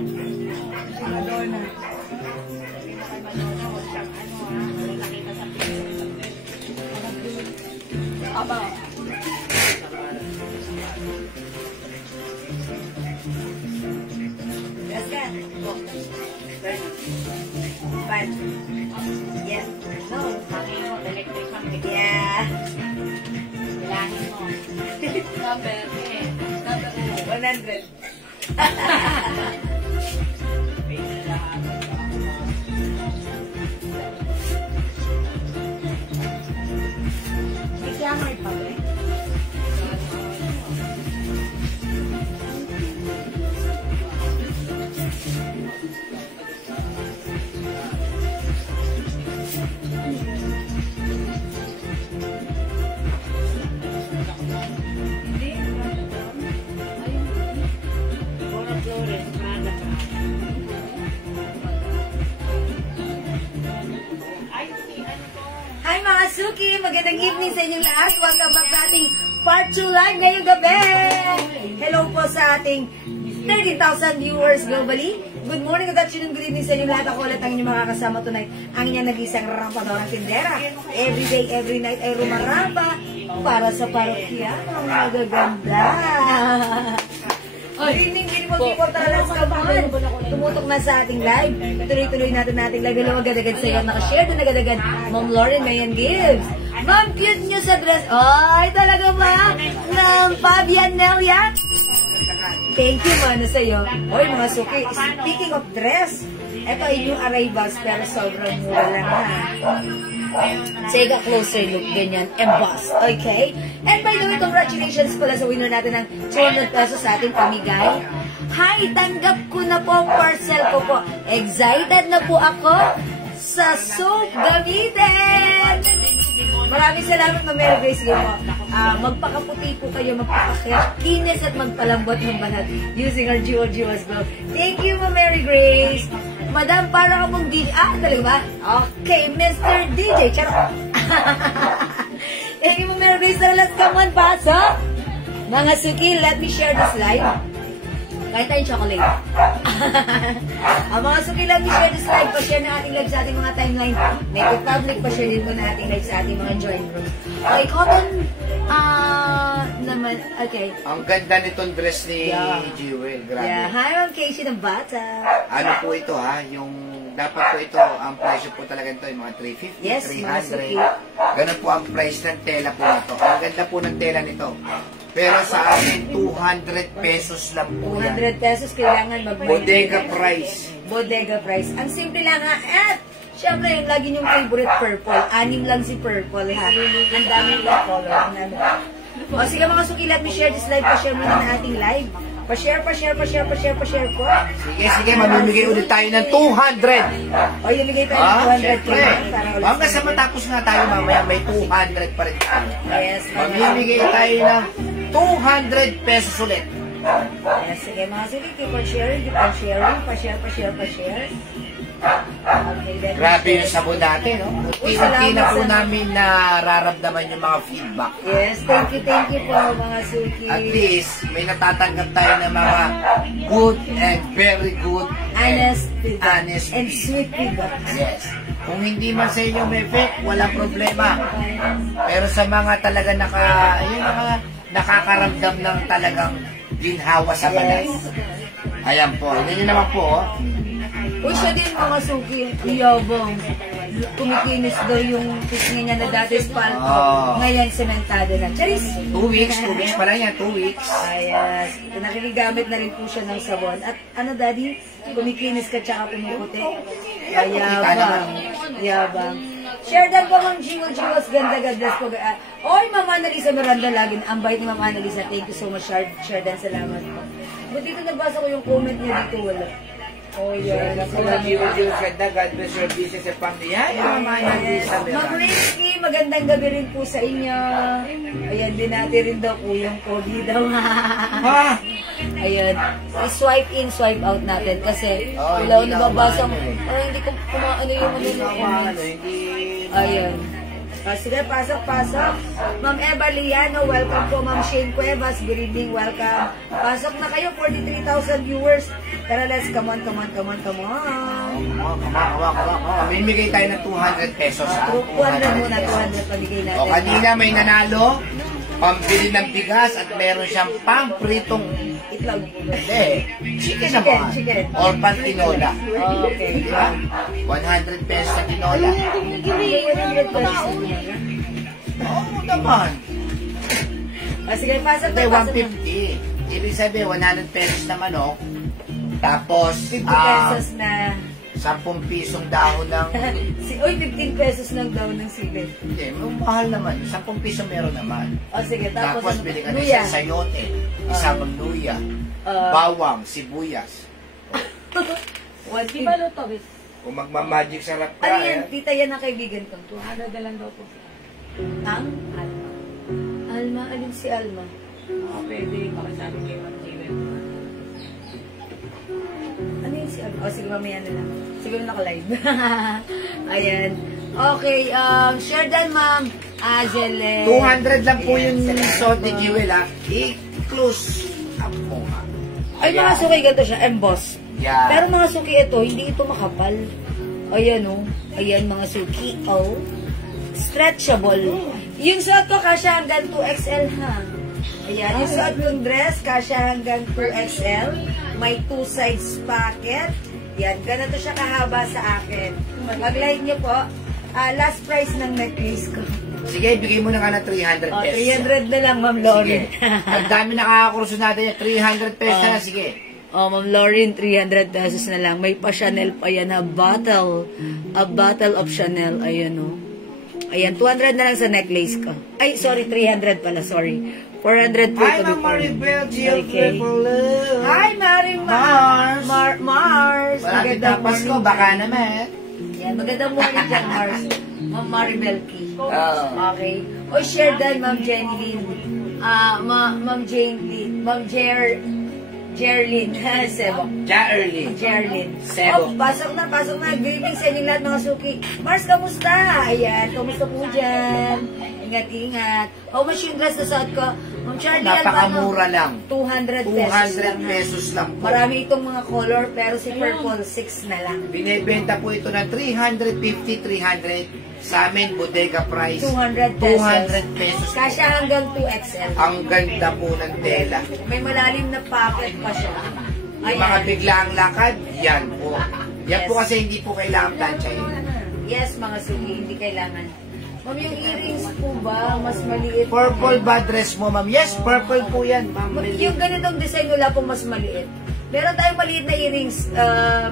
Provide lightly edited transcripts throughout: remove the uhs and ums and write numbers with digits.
Madonna. Aba. Yes, can. Go. Fun. Yes. No. Yeah. Bilangin mo. Number 100. May camera pa ba? Hi mga Suki! Magandang evening sa inyong lahat. Welcome back sa ating Part 2 Live ngayong gabi! Hello po sa ating 30,000 viewers globally. Good morning, good afternoon, good evening sa inyong lahat. Ako ulit ang inyong makakasama tonight. Ang inyong nag-isang rampadorang tindera. Every day, every night ay rumaramba para sa parokya. Ang magaganda! Good evening, beautiful people. Tara, let's come on. Tumutok na sa ating live. Tuloy-tuloy natin ating live. Hello, agad-agad sa iyo. Nakashare din agad-agad. Ma'am Lauren Mayan Gibbs. Ma'am, cute nyo sa dress. Ay, talaga ba? Ng Fabian Nelia? Thank you, mano sa iyo. Oy, mga suki. Speaking of dress, ito ay yung arrivals pero sobrang mura lang ha. Take a closer look, ganyan, embossed, okay? And by the way, congratulations pala sa winner natin ng 200 pesos sa ating pamigay. Hi, tanggap ko na po ang parcel ko po. Excited na po ako sa soap gamitin. Maraming salamat, Ma'am Mary Grace. Magpakaputi po kayo, magpakakinis at magpalambot ng banat using our Jewels Glow. Thank you, Ma'am Mary Grace. Madam, para akong DJ. Talaga ba? Okay, Mr. DJ. Charot. Thank you, Ma'am Mary Grace. Let's come on, pasok. Mga Suki, let me share this live. Kahit tayong chocolate. Ang mga Suki, let me share this live. Pa-share na ating live sa ating mga timeline. Make it public. Pa-share din po na ating live sa ating mga join rooms. Okay, comment naman. Okay. Ang ganda nitong dress ni Jewel. Grabe. Yeah. Hi, Ma'am Casey ng bata. Ano po ito ha? Yung dapat po ito, ang presyo po talaga ito, yung mga 350, yes, 300. Ganun po ang price ng tela po nito. Ang ganda po ng tela nito. Pero sa akin, 200 pesos lang po 200 pesos kailangan mag-buy. Bodega price. Bodega price. Ang simple lang ha. At, syempre, yung lagi yung favorite purple. 6 lang si purple ha. Ang dami yung color. O sige mga Suki, let me share this live. Pa-share muna na ating live. Pa-share po. Sige, mamimigay ulit tayo ng 200. O, ibigay tayo ng 200. Hanggang sa matapos nga tayo mamaya, may 200 pa rin. Yes. Mamimigay tayo ng 200 pesos ulit. Yes, sige mga Suki, keep on sharing. Pa-share. Okay, grabe yung sabon natin, no? Unti-unti na po namin nararamdaman yung mga feedback. Yes, thank you po mga Suki. At least, may natatanggap tayo ng mga good and very good honest and sweet feedback. Yes. Kung hindi man sa inyo may fake, walang problema. Pero sa mga talaga nakakaramdam ng talagang ginhawa sa balat. Ayan po, hindi nyo naman po, Uy, siya din mga Suki, iyabang. Kumikinis daw yung pisngi niya na dati spalto. Ngayon, sementado na. Charis! 2 weeks pa lang yan, 2 weeks. Ayan. Nakikigamit na rin po siya ng sabon. At ano, Daddy? Kumikinis ka tsaka pumuputi. Yabang. Share dan po mga Jewels. Ganda, God bless po. Oy, Mama Annalisa Miranda lagi. Ang bait ni Mama Annalisa. Thank you so much, Share dan. Salamat po. But dito nagbasa ko yung comment niya dito, wala. Oh, yeah. Jewel, ganda. God bless your business and family. Yan, Mama Annalisa Miranda. Ma'am Rizky, magandang gabi rin po sa inyo. Ayan, din natin rin daw po yung Pogi daw. Ayan. Swipe in, swipe out natin kasi wala ko nababasa. Hindi ko kumaano yung ano. Ayan. Sige, pasok. Ma'am Eva Liano, welcome po. Ma'am Shane Cuevas, good evening, welcome. Pasok na kayo, 43,000 viewers. Tara, let's, come on. Come on. Mamimigay tayo ng 200 pesos, ha? 200 muna, 200 pamigay natin. O, kanina may nanalo, pambili ng bigas at meron siyang pang-pritong Itlog. hindi, chicken naman. Chicken. Or pantinola. Okay. Diba? 100 pesos na tinola. Oo naman. Sige, pasok Hindi, na. 150. Ibig sabihin, 100 pesos na manok. Tapos, 50 pesos na. 10 pisong dahon ng... Uy, 15 pesos lang daw ng sili. Hindi, mahal naman. 10 piso meron naman. O sige, tapos Tapos, bili ka ng luya. isang sayote, isang luya, bawang, sibuyas. 150. Di ba luto, bis? Kung magmamagic sa rap ka, Ano yan? Tita yan ang kaibigan ko. 200 na lang daw po. Ang? Alma. Alma? Alin si Alma? Pwede, pakisabi kayo ng Steven. Ano yun si Alma? O sige, mamaya na lang. Siguro naka-live. Ayan. Okay, share dan, ma'am. Azele. 200 lang po yung sote jewel, ha? I-close up mo, ha? Ay, mga suki ganito siya. Emboss. Yan. Pero mga suki ito, hindi ito makapal. Ayan, oh. Ayan, mga suki. Oh. Stretchable. Yung suot ko, kasya hanggang 2XL, ha? Ayan, yung suot kong dress, kasya hanggang 2XL. May 2 sides pocket. Yan, ganito siya kahaba sa akin. Mag-line niyo po. Last price ng necklace ko. Sige, bigay mo na nga ng 300 Oh, pesos. 300 na lang, Ma'am Lauren. Sige. Ang dami nakakakurso natin yan. 300 pesos na, sige. Oh, Ma'am Lauren, 300 pesos na lang. May pa Chanel pa yan, ha? Bottle. A bottle of Chanel. Ayan, oh. Ayan, 200 na lang sa necklace ko. Ay, sorry, 300 pala, sorry. 400 po Hi, to be Ma'am Maribel, Jill Okay. for love. Hi, Mari Mars. Mars. Malapit na Pasko, baka naman. Yan, magandang morning dyan, Mars. Ma'am Maribel P. Oo. Okay. O, share dan, Ma'am Jenny Lynn. Ma'am Jane Lynn. Ma'am Jerlyn. Sebo. Ja-early. Jerlyn. Sebo. Oh, pasok na. Good evening sa inyong lahat, mga suki. Mars, kamusta? Ayan, kamusta po dyan? Ingat. Oh, mas yung dress na suot ko. Ma'am Charlie Napakamura lang. 200 pesos 200 pesos lang po. Marami itong mga color, pero si purple, 6 na lang. Binibenta po ito ng 350, 300. Sa amin, bodega price. 200 pesos. 200 pesos. Kasya hanggang 2XL. Ang ganda po ng tela. May malalim na pocket pa siya. Yung mga biglaang lakad, yan po. Yan Yes. po kasi hindi po kailangan planchahin. Yes, mga suki, hindi kailangan. Ma'am, yung earrings po ba, mas maliit? Purple ba dress mo, ma'am? Yes, purple po yan, ma'am. Yung ganitong design wala pong mas maliit. Meron tayong maliit na earrings,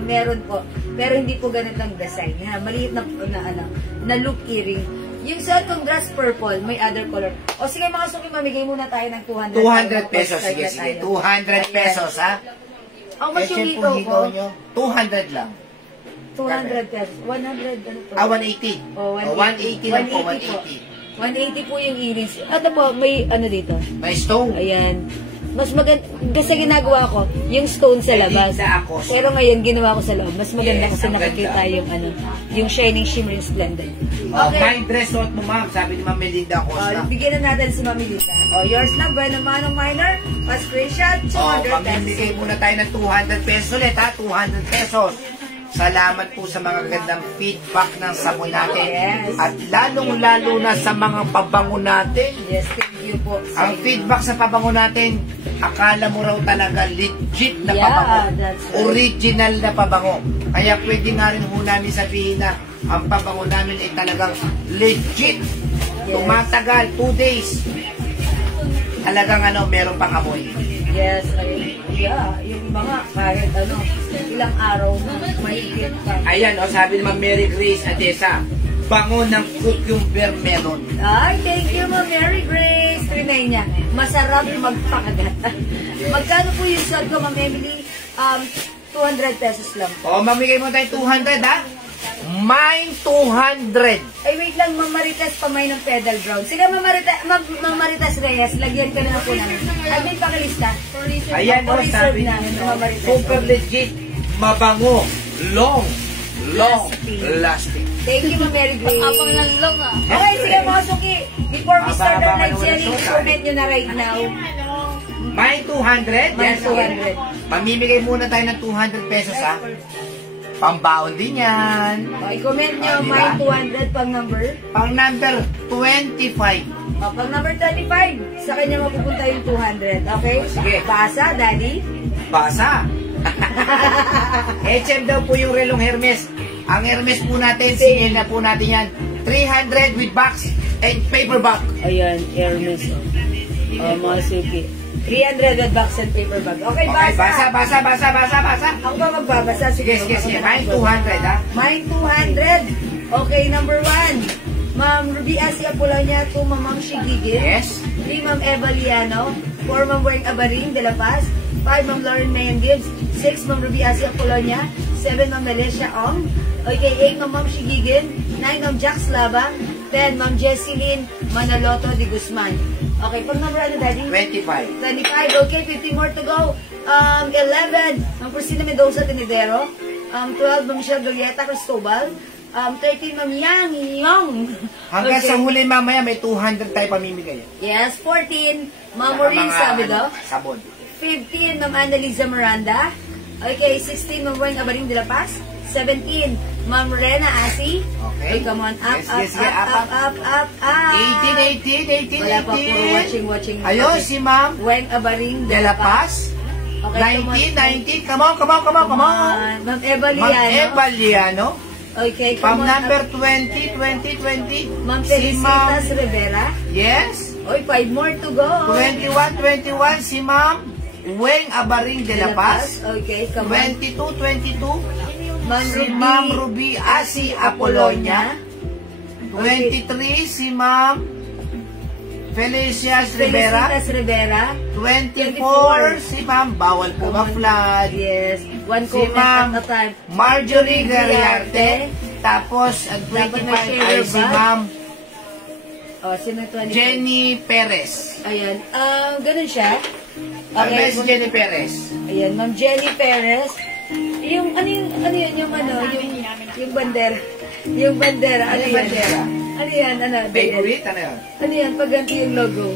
meron po. Pero hindi po ganitong design. Ha? Maliit na loop earring. Yung sa itong dress purple, may other color. O sige mga suki, mamigay muna tayo ng 200. 200 pesos, sige. 200 pesos, ha? Ang mas yung Ito hito po ko, nyo, 200 lang. 200 pesos. 100, ano to? 180. Oh, 180 lang po, 180 180. po yung earrings. Ito po, may ano dito. May stone. Ayan. Mas maganda, kasi ginagawa ko, yung stone sa labas. Melinda Acosta. Pero ngayon, ginawa ko sa loob. Mas maganda Yes, kasi ang nakikita ganda. yung shining, shimmering, splendid. Okay. My dress suot mo, ma'am. Sabi ni Ma'am Melinda Acosta. Bigyan na natin si Mami Lisa. Yours na, Bueno Manong Minor. Pa-screenshot, 200 pesos. Pamimigay muna tayo ng 200 pesos ulit, ha? 200 pesos. Salamat po sa mga gandang feedback ng sabon natin. Yes. At lalong-lalo na sa mga pabango natin. Yes, thank you po. Ang feedback sa pabango natin, akala mo raw talaga legit na Yeah, pabango. that's right. Original na pabango. Kaya pwede nga rin ho namin sabihin na ang pabango namin ay talagang legit. Yes. Tumatagal, 2 days. Talagang meron pang amoy. Yes, yung iba nga, kahit ilang araw na, mahigit pa. Ayan, sabi naman Mary Grace Adesa, bango ng cucumber melon. Ay, thank you, Ma'am Mary Grace. Trinay niya. Masarap magpakagat. Magkano po yung shot ko, Ma'am Emily? 200 pesos lang po. Mamigay mo tayo 200, ha? Mine 200. Ay, wait lang, Ma'am Maritas, pamay ng pedal ground. Sige, Ma'am Maritas Reyes, lagyan ka na po namin. Ay, may pakilista. Ayan, sabi na, Ma'am Maritas. super legit, mabango, long Lasting. lasting. Thank you, Ma'am Mary Grace. Abang lang lang ah. Okay, sige mga suki. Before we start our live Haba-haba selling, naman ang comment nyo na right now. May 200. May Yes, okay. 200. Mamimigay muna tayo ng 200 pesos ha. Pambaon din yan. Okay, comment nyo, Diba? may 200 pang number. Pang number 25. Pang number 35, sa kanya mapupunta yung 200. Okay? Sige. Basa, Daddy. Basa. HM daw po yung relong Hermes. Ang Hermes po natin, singil na po natin yan. 300 with box and paper bag. Ayan, Hermes. Mga suki. 300 with box and paper bag. Okay, Okay, basa. basa. Ako ba magbabasa? Sige. May 200 ha. May 200. Okay, number 1. Ma'am Ruby Asi Apollonia, 2 Ma'am Shigigil. Yes. 3 Ma'am Eva Liano. 4 Ma'am Weng Abaring de la Paz. 5 Ma'am Lauren Mayan Gibbs. 6 Ma'am Ruby Asi Apollonia. 7 Ma'am Melissa Ong. Okay, 8 Ma'am Shigigil. 9 Ma'am Jax Laba. 10 Ma'am Jesseline Manaloto de Guzman. Okay, pag number ano, Daddy? 25. 25. Okay, 50 more to go. 11, Ma'am Priscilla Mendoza Tenedero. 12, Ma'am Michelle Golieta Cristobal. 13, Ma'am Yang Yong. Hanggang Okay. sa huli mamaya, may 200 tayo pamimigay. Yes, 14, Ma'am Maureen Sabido. Sabon. 15, Ma'am Annalisa Miranda. Okay, 16, Ma'am Weng Abaring de la Paz. 17, Ma'am Rena Asi. Okay. Come on, up. 18. Wala pa, puro watching. Ayun, si Ma'am Weng Abaring De La Paz. Okay, come on. 19. Come on. Ma'am Eva Ma'am Liano. Eva Liano. Okay, Pam come on. number 20. Ma'am Si Ma'am. Felicitas Rivera. Yes. Oy, 5 more to go. 21. Si Ma'am Weng Abaring de la Paz. Okay, come on. 22. Ma'am Si Ruby. Ma'am Ruby Asi Apollonia. 23. Si Ma'am Felicitas Rivera. Felicitas Rivera. 24. Si Ma'am Bawal po Come on. ma-flood. Yes. One Si comment Ma'am at a time. Marjorie Gariarte. Tapos, ang Dapat 25 may share ay si ba? Ma'am Oh, sino 25? Jenny Perez. Ayan. Ganun siya. Okay, si kung- Jenny Perez. Ayan, Ma'am Jenny Perez. Yung, ano yun, yung bandera. Yung bandera. Ano Yung yan? bandera? Ano yan? Ano? Favorite? Ano yun? Ano yan? Pag ganito yung logo.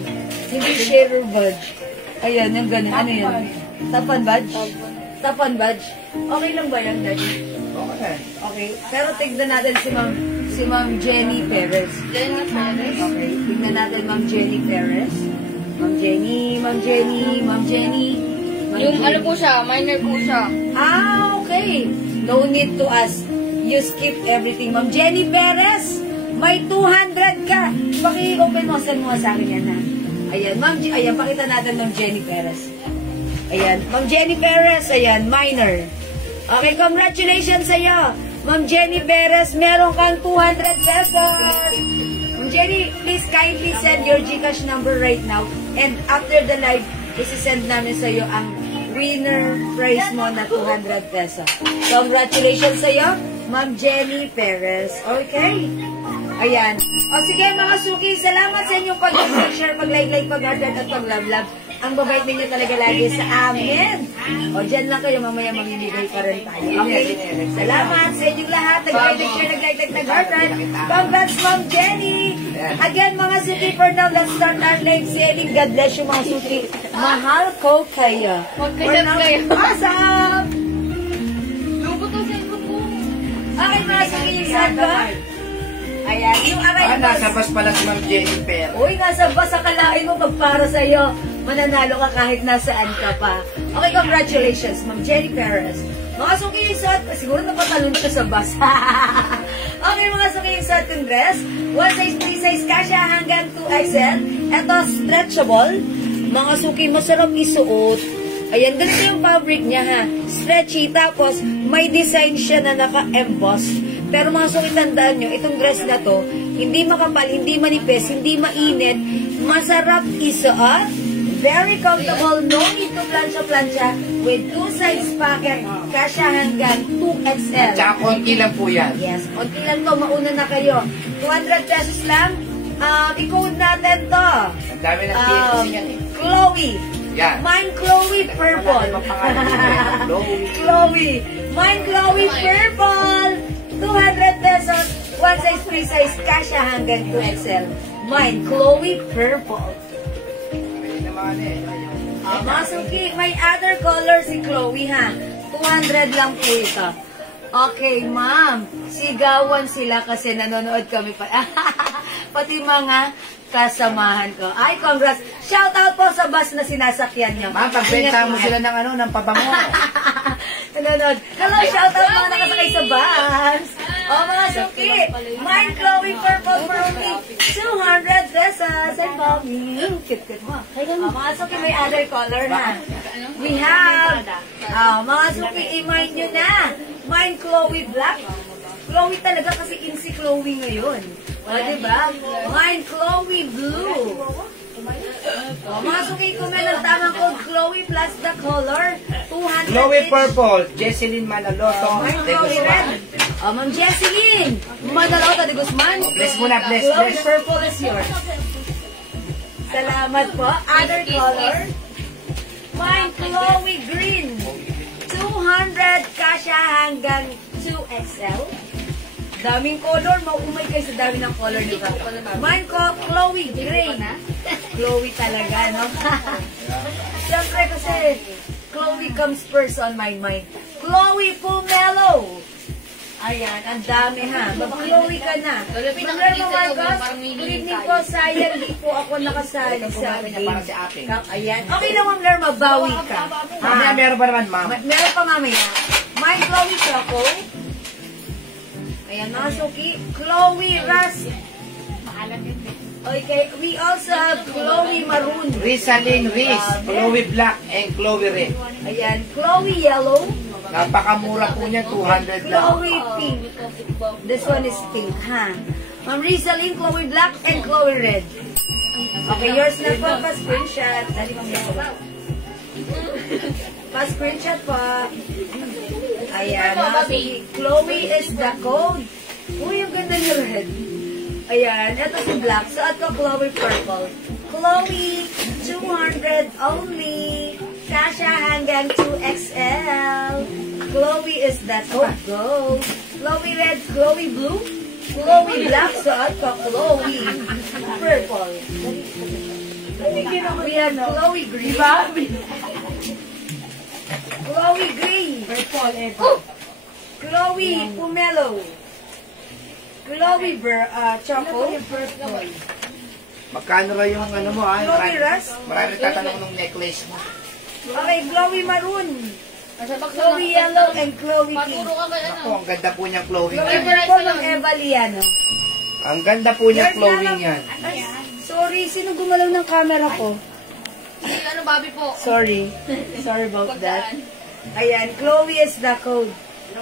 Hindi share or badge. Ayan, yung ganun. Ano yan? Tapan badge? Tapan badge. Okay lang ba yan, Daddy? Okay. Okay. Pero tignan natin si Ma'am Jenny Perez. Jenny Perez. Okay. Tignan natin Ma'am Jenny Perez. Ma'am Jenny. Ma'am Yung Jenny. ano po siya, minor po siya. Okay. No need to ask. You skip everything. Ma'am Jenny Perez, may 200 ka. Paki-open mo, send mo sa akin yan, ha? Ayan, ayan, pakita natin Ma'am Jenny Perez. Ayan, Ma'am Jenny Perez, ayan, minor. Okay, congratulations sa'yo. Ma'am Jenny Perez, meron kang 200 pesos. Ma'am Jenny, please kindly send your GCash number right now. And after the live, isi-send namin sa'yo ang winner prize mo na 200 pesos. Congratulations sa'yo, Ma'am Jenny Perez. Okay? Ayan. O sige mga suki, salamat sa inyong pag-share, pag-like, pag-heart, at pag-love. Ang babait ninyo talaga lagi sa amin. O dyan lang kayo, mamaya mamimigay pa rin tayo. Okay? Salamat sa inyong lahat. Nag-like, share, nag-like, nag-heart. Congrats, Ma'am Jenny. Again, mga suki, for now, let's start our live selling. God bless you, mga suki. Mahal ko kayo. Magkayat kayo. Awesome! Lugo to sa ito po. Okay, mga suki, yung saan ba? Ayan, yung aray Nasa bus pala si Ma'am Jenny Perez. Uy, nasa basa kalain mo pag para sa'yo. Mananalo ka kahit nasaan ka pa. Okay, congratulations, Ma'am Jenny Perez. Mga suki, siguro napatalon ka sa bus. Okay, mga suki, suot kong dress. 1 size, 3 size, kasha hanggang 2XL. Ito, stretchable. Mga suki, masarap isuot. Ayan, ganito yung fabric niya, ha. Stretchy, tapos may design siya na naka-emboss. Pero mga suki, tandaan nyo, itong dress na to, hindi makapal, hindi manipis, hindi mainit, masarap isuot. Very comfortable, no need to plancha-plancha with 2 size pocket, kasya hanggang 2XL. Tsaka konti lang po yan. Yes, konti lang to, mauna na kayo. 200 pesos lang, i-code natin to. Ang dami ng tips yan eh. Chloe. Yan. Mine Chloe Purple. Chloe. Chloe. Mine Chloe Purple. 200 pesos. One size, free size, kasha hanggang 2XL. Mine, Chloe Purple. Mga suki, may other color si Chloe ha. 200 lang po ito. Okay, ma'am. Sigawan sila kasi nanonood kami pa. Pati mga kasamahan ko. Ay, congrats. Shout out po sa bus na sinasakyan niyo. Ma'am, pagbenta mo sila ng ng pabango. Nanonood. Hello, shout out mga nakasakay sa bus. O mga suki, mine Chloe Purple for only 200 pesos. Ay, mommy. Cute mo. Mga suki, may other color na. We have, mga suki, i-mine nyo na. Mine Chloe Black. Chloe talaga kasi in si Chloe ngayon. O, diba? Mine Chloe Blue. O, mga suki, comment ang tamang code Chloe plus the color. 200 Chloe each. Purple, Jesseline Manaloto, Mine de Chloe Guzman. Red. Ma'am Jesseline. Manalota de Guzman. Bless mo na, bless, Chloe bless. Purple is yours. Salamat po. Other color. Mine Chloe Green. 200 kasha hanggang 2XL. Daming color. Maumay kayo sa dami ng color nito. Mine ko, Chloe Gray. Chloe talaga, no? Siyempre kasi, Chloe comes first on my mind. Chloe Pomelo. Ayan, ang dami ha. Mag-Chloe ka na. Ma'am Marcos, good evening po. Sayang, di po ako nakasali sa game. Ayan. Okay lang, Ma'am Lerma, bawi ka. Mamaya meron pa naman, ma'am. Meron pa mamaya. My Chloe Choco. Ayan, mga suki. Chloe Rust. Okay, we also have Chloe Maroon. Rizaline Riz, Chloe Black, and Chloe Red. Ayan, Chloe Yellow. Napakamura po niya, 200 lang. Chloe Pink. This one is pink, ha? Ma'am Rizaline, Chloe Black, and Chloe Red. Okay, yours na po. Pa-screenshot. Dali mo pa-screenshot po. Ayan, mga suki. Chloe is the code. Uy, ang ganda niyo, Red. Ayan, ito si Black. So, ito Chloe Purple. Chloe, 200 only. Kasha hanggang 2XL. Chloe is that code. Go. Chloe Red, Chloe Blue, Chloe Black. So, ito Chloe Purple. We have Chloe Green. Chloe Green. Purple. Chloe Pomelo. Chloe Choco. Magkano ra yung mo, ha? Chloe Rust. Marami tatanong ng necklace mo. Okay, Chloe Maroon. Chloe Yellow and Chloe Pink. Ako, ang ganda po niyang Chloe Chloe yan. Purple ng Eva Liano. Ang ganda po niyang Chloe yan. Ay, sorry, sino gumalaw ng camera ko? Ano, Bobby po? Sorry. Sorry about that. Ayan, Chloe is the code.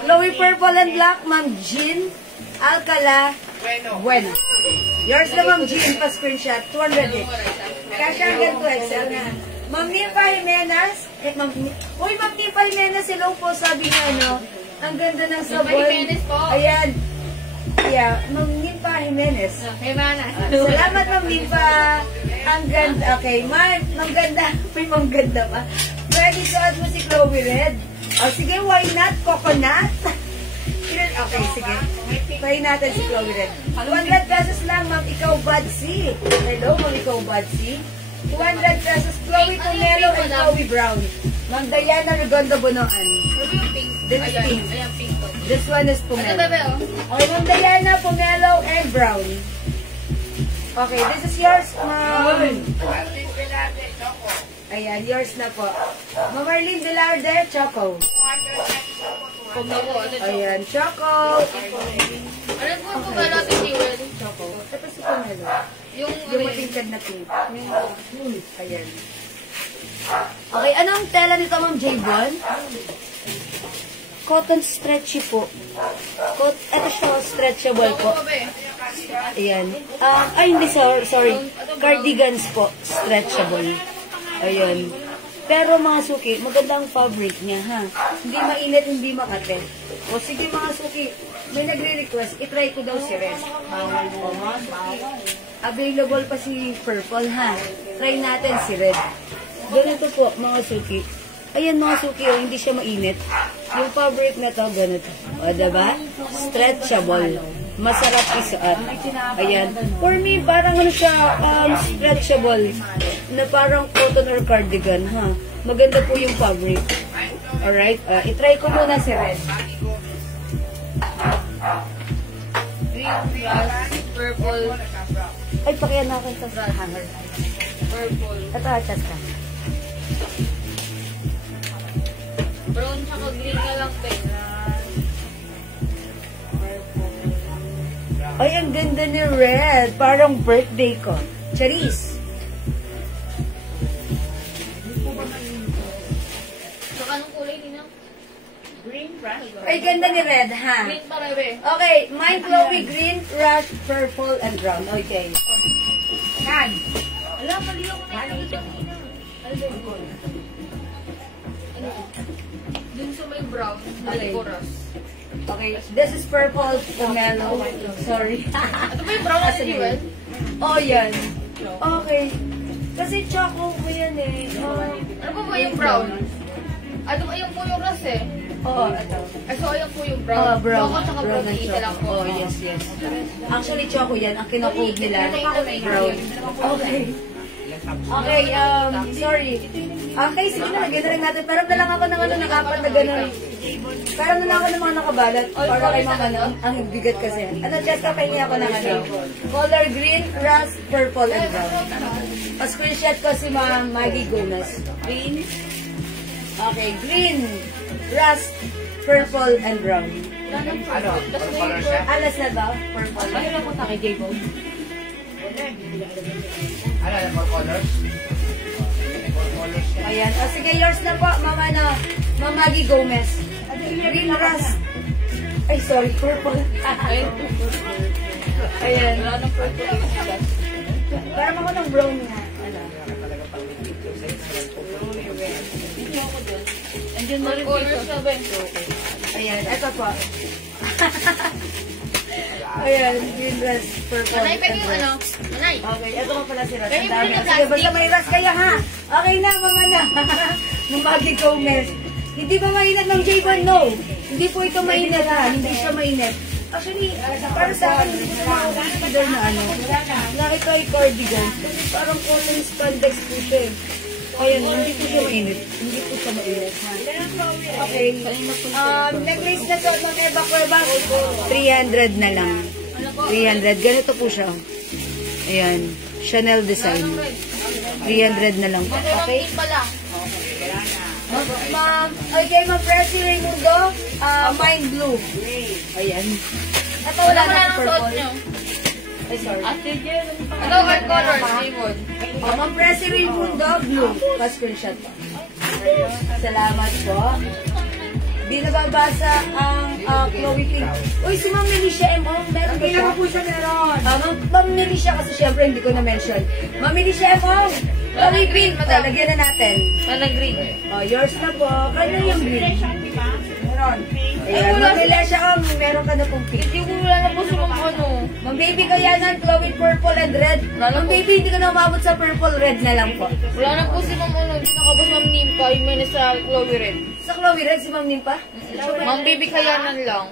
Chloe Purple and Black, Ma'am Jean Alcala. Bueno. Yours na, Ma'am Jean, pa-screenshot. 200 each. Kasha hanggang 2XL na. Ma'am Nipa Jimenez. Uy, Ma'am Nipa Jimenez, hello po. Sabi niya, ang ganda ng sabon. Jimenez po. Ayan. Yeah, Ma'am Nipa Jimenez. Hey, Mana. Salamat, Ma'am Nipa. Ang ganda. Okay, Ma'am ganda. May Ma'am ganda pa. Pwede suot mo si Chloe Red. O, sige, why not? Coconut. Okay, sige. Try natin si Chloe Red. 200 pesos lang, Ma'am. Ikaw, Badsy. Hello, Ma'am. Ikaw, Badsy. 200 pesos. Chloe Pomelo and Chloe Brown. Ma'am Diana Regondo Bonoan. Ano yung pink? This is pink. Ayan, pink to. This one is Ito, Pomelo. bebe, oh. Okay, Ma'am Diana, Pomelo, and Brown. Okay, this is yours, Ma'am. Ayan, yours na po. Ma'am Marlene Velarde, Choco. Kung na po, ano, Ayan, Choco. ano po po ba natin Jewel? Choco. Ito si Pomelo. Yung Yung matingkad na pink. Ayan. Okay, anong tela nito, Ma'am J-Bon? Cotton stretchy po. Ito siya, stretchable po. Ayan. Ay, hindi, sorry. Cardigans po, stretchable. Ayan. Pero mga suki, maganda ang fabric niya, ha? Hindi mainit, hindi makate. O sige mga suki, may nagre-request, itry ko daw si Red. O mga suki, available pa si Purple, ha? Try natin si Red. Ganito po, mga suki. Ayan mga suki, hindi siya mainit. Yung fabric na to, ganito. O, diba? Stretchable. Masarap isuot. Ayan. For me, parang ano siya, stretchable. Na parang cotton or cardigan, ha? Maganda po yung fabric. Alright? I-try ko muna si red. Green, plus, purple, Ay, pakianakan ito sa hanger. purple. Ito, chat ka. Brown tsaka green na lang, Ben. Ay, ang ganda ni red. Parang birthday ko. Charis. So, anong kulay din ang? Ay, ganda ni red, ha? Green pa rin, Ben. Okay, mine Chloe, green, red, purple, and brown. Okay. Kan. Alam, mali ako na ito. Dun sa may brown, Okay. nalikuras. Okay, this is purple pomelo. Sorry. Ito ba yung brown na Jewel? Oh, yan. Okay. Kasi choco ko yan eh. Ano po ba yung brown? Ano ba yung po yung ras eh? Oh, ito. Ay, so ayun po yung brown. Brown. Choco tsaka brown and isa lang po. Oh, yes, yes. Actually, choco yan. Ang kinocode nila, brown. Okay. Okay, sorry. Okay, sige na, lagyan na lang natin. Parang na lang ako ng ano, nakapat na gano'n. Parang na lang ako ng mga nakabalat. Para kay mama, no? Ang bigat kasi. Ano, just kapahingi ako ng ano. Color green, rust, purple, and brown. Pa-screenshot ko si Ma'am Maggie Gomez. Green. Okay, green, rust, purple, and brown. Ano? Anong color siya? Alas na to? Purple. Ano na punta kay J-Bo? Ano? Ano po colors? Colors siya. Ayan. O sige, yours na po, Mama na. Ma'am Maggie Gomez. Green rust. Ay, sorry, purple. Ayan. Parang ako ng brown nga. Ano? Andiyan na rin colors na, Ben. Ayan, ito po. Ayan, green rust, purple. Nanay, pwede yung ano? Nanay. Okay, ito ko pala si Ras. Pwede Ang mo dami. rin na Sige, plastic. basta may Ras kayo ha. Okay na, Mama na. Ng Maggie Gomez. Hindi ba mainit ng J-Bond? No. Hindi po ito mainit ha. Hindi siya mainit. Actually, para sa akin, hindi ko na consider na ano. Nakita ay cardigan. Kasi parang cotton spandex po siya eh. Ayan, hindi po siya mainit. Hindi po siya mainit. Okay. Necklace na to, Mameba Cueva. 300 na lang. 300. Ganito po siya. Ayan. Chanel design. 300 na lang po. Okay? Okay pa lang. Ma'am, okay, Ma'am Presi Raimundo, mine blue. Ayan. Ito wala na ng ng suot purple. nyo. Ay, sorry. Ito, white colors, Raymond. Ma'am Presi Raimundo, blue. Pa-screenshot po. Salamat po. Di nababasa ang Chloe Pink. Uy, si Ma'am Milicia M. Oh, meron ba siya? Po siya meron. Ma'am Milicia kasi syempre hindi ko na-mention. Ma'am Milicia M. Oh, Chloe Pink. Lagyan na natin. Manang green. Oh, yours na po. Kanya yung green. Meron. Ayan, Ma'am Milicia M. Meron ka na pong pink. Hindi ko wala na po sa mga ano. Ma'am Baby Kayanan, Chloe purple and red. Ma'am Baby, hindi ko na umabot sa purple red na lang po. Wala na po si Ma'am ano. Hindi nakabos Ma'am Nimpa. Yung may nasa Chloe Red. Sa Chloe red, si Ma'am Nimpa? Ma'am Baby Kayanan lang.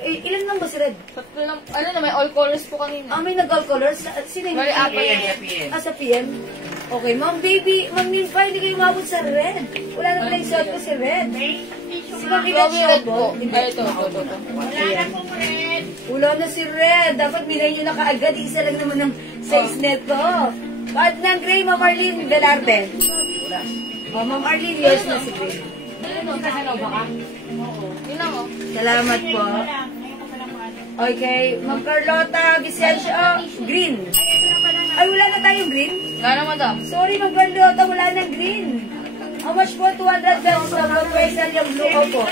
Ilan lang ba si red? Tatlo lang. Ano na, may all colors po kanina. May nag-all colors. Sino yung Bali, apat PM, yan. sa PM. sa PM? Okay, Ma'am Baby, Ma'am Nimpa, hindi kayo umabot sa red. Wala naman yung suot ko si red. Si Ma'am Ina Chloe Red po. Shobo. Ay, ito. Ayan. Wala na si red. Dapat binay nyo na kaagad. Isa lang naman ng size neto. At ng gray, Ma'am Arlene Velarde. Oh, Ma'am Arlene, yours na si gray. Yun lang, oh. Salamat po. Okay, Ma'am Carlota Vicencio, green. Ay, wala na tayong green? Wala na, madam. Sorry, Ma'am Carlota, wala na green. How much po? 200 pesos na po. XL yung blue ko po.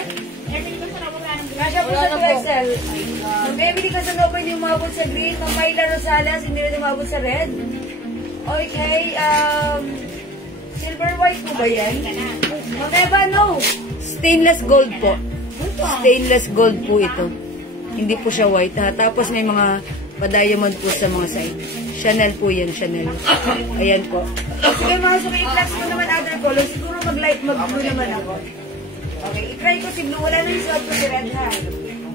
Kasya po Wala sa na 2XL. Ma'am Baby, di ka sa Nova hindi umabot sa green. Ma'am Myla Rosales, hindi rin umabot sa red. Okay, silver white po ba yan? Ma'am Eva, no. Stainless gold po. Stainless gold po ito. Hindi po siya white ha. Tapos may mga pa-diamond po sa mga side. Chanel po yan, Chanel. Ayan po. Sige, masok i-flex mo naman other color. Siguro mag-light, mag-blue naman ako. Okay, i-try ko si blue. Wala na yung suot ko si red ha.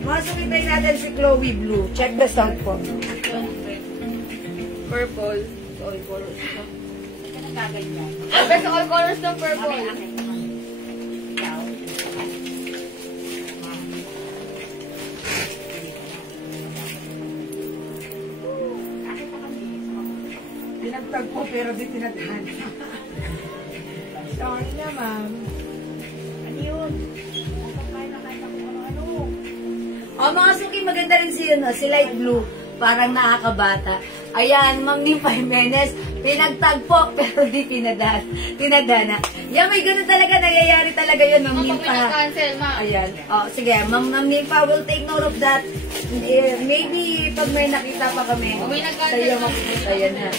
Masukin tayo natin si Chloe Blue. Check this out po. Purple. All colors. Best all colors ng purple. Pinagtag ko pero di tinadhana. Sorry na, ma'am. Ano yun? Mga suki, maganda rin si light blue. Parang nakakabata. Ayan, Ma'am Nympha Jimenez, pinagtagpo pero di tinadana. Yan, may ganun talaga, nangyayari talaga yun, Ma'am Kapag Nympha. pinag-cancel, ma'am. Ayan. Sige, Ma'am Nympha will take note of that. Maybe pag may nakita pa kami, May nag-cancel, sa'yo ma'am. makikita yan ha.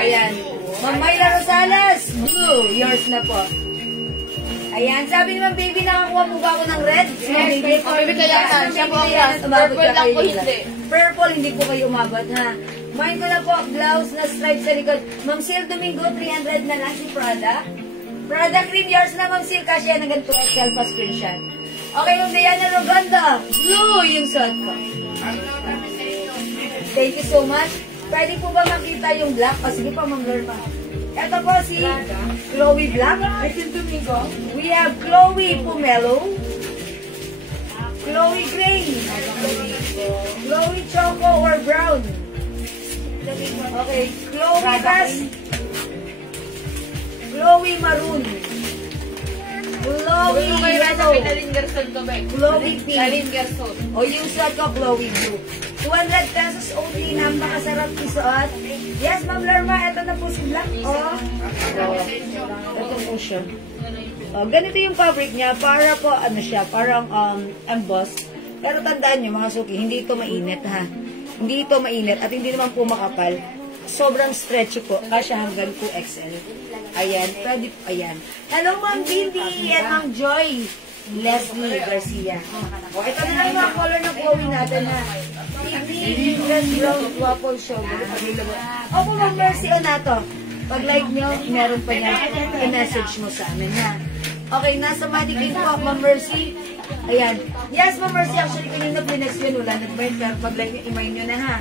Ayan. Ma'am Myla Rosales, blue, yours na po. Ayan, sabi naman, baby, nakakuha mo ba ako ng red? Yes, baby, kaya yan. Siya po ang last. Purple lang po, hindi. Purple, hindi po kayo umabot, ha? Mind ko na po, blouse na stripe sa likod. Ma'am Sil Domingo, 300 na lang si Prada. Prada cream, yours na, Ma'am Sil. Kasi yan, hanggang 2XL pa screenshot. Okay, Ma'am Diana Roganda, blue yung suot ko. Thank you so much. Pwede po ba makita yung black? Sige pa, Ma'am Lorma. Ito po si Chloe Black. We have Chloe Pomelo. Chloe Gray. Chloe Choco or Brown. Okay. Chloe Bass. Chloe Maroon. Chloe Yellow. Gerson ko ba? Chloe Pink. Gerson. O yung suot ko, Chloe Blue. 200 pesos only. Napakasarap isuot. Yes, Ma'am Lorma, ito na po si Black. Ito po siya. Ganito yung fabric niya. Para po, ano siya, parang embossed. Pero tandaan nyo, mga suki, hindi ito mainit, ha? Hindi ito mainit at hindi naman po makapal. Sobrang stretchy po. Kasya hanggang 2XL. Ayan, pwede, ayan. Hello, Ma'am Bindi at Ma'am Joy. Leslie Garcia. Ito na lang yung mga color ng Chloe natin, ha? Pink, red, brown, waffle sugar. Available. Opo, Ma'am Mercy Onato. Pag like nyo, meron pa niya. I-message mo sa amin, ha? Okay, nasa mannequin po, Ma'am Mercy. Ayan. Yes, Ma'am Mercy. Actually, kanina plinex yun. Wala nag-burn. Pero pag like nyo, imay nyo na, ha?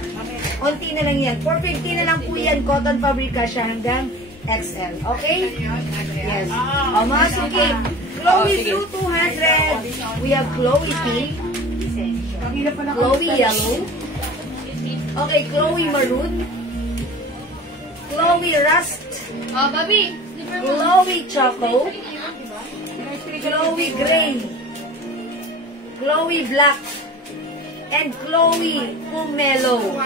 Unti na lang yan. 450 na lang po yan. Cotton fabric ka siya hanggang XL. Okay? Yes. Mga suki. Chloe Blue, 200. We have Chloe Pink. Chloe Yellow. Okay, Chloe Maroon. Chloe Rust. Babi. Chloe Choco. Chloe Gray. Chloe Black. And Chloe Pomelo.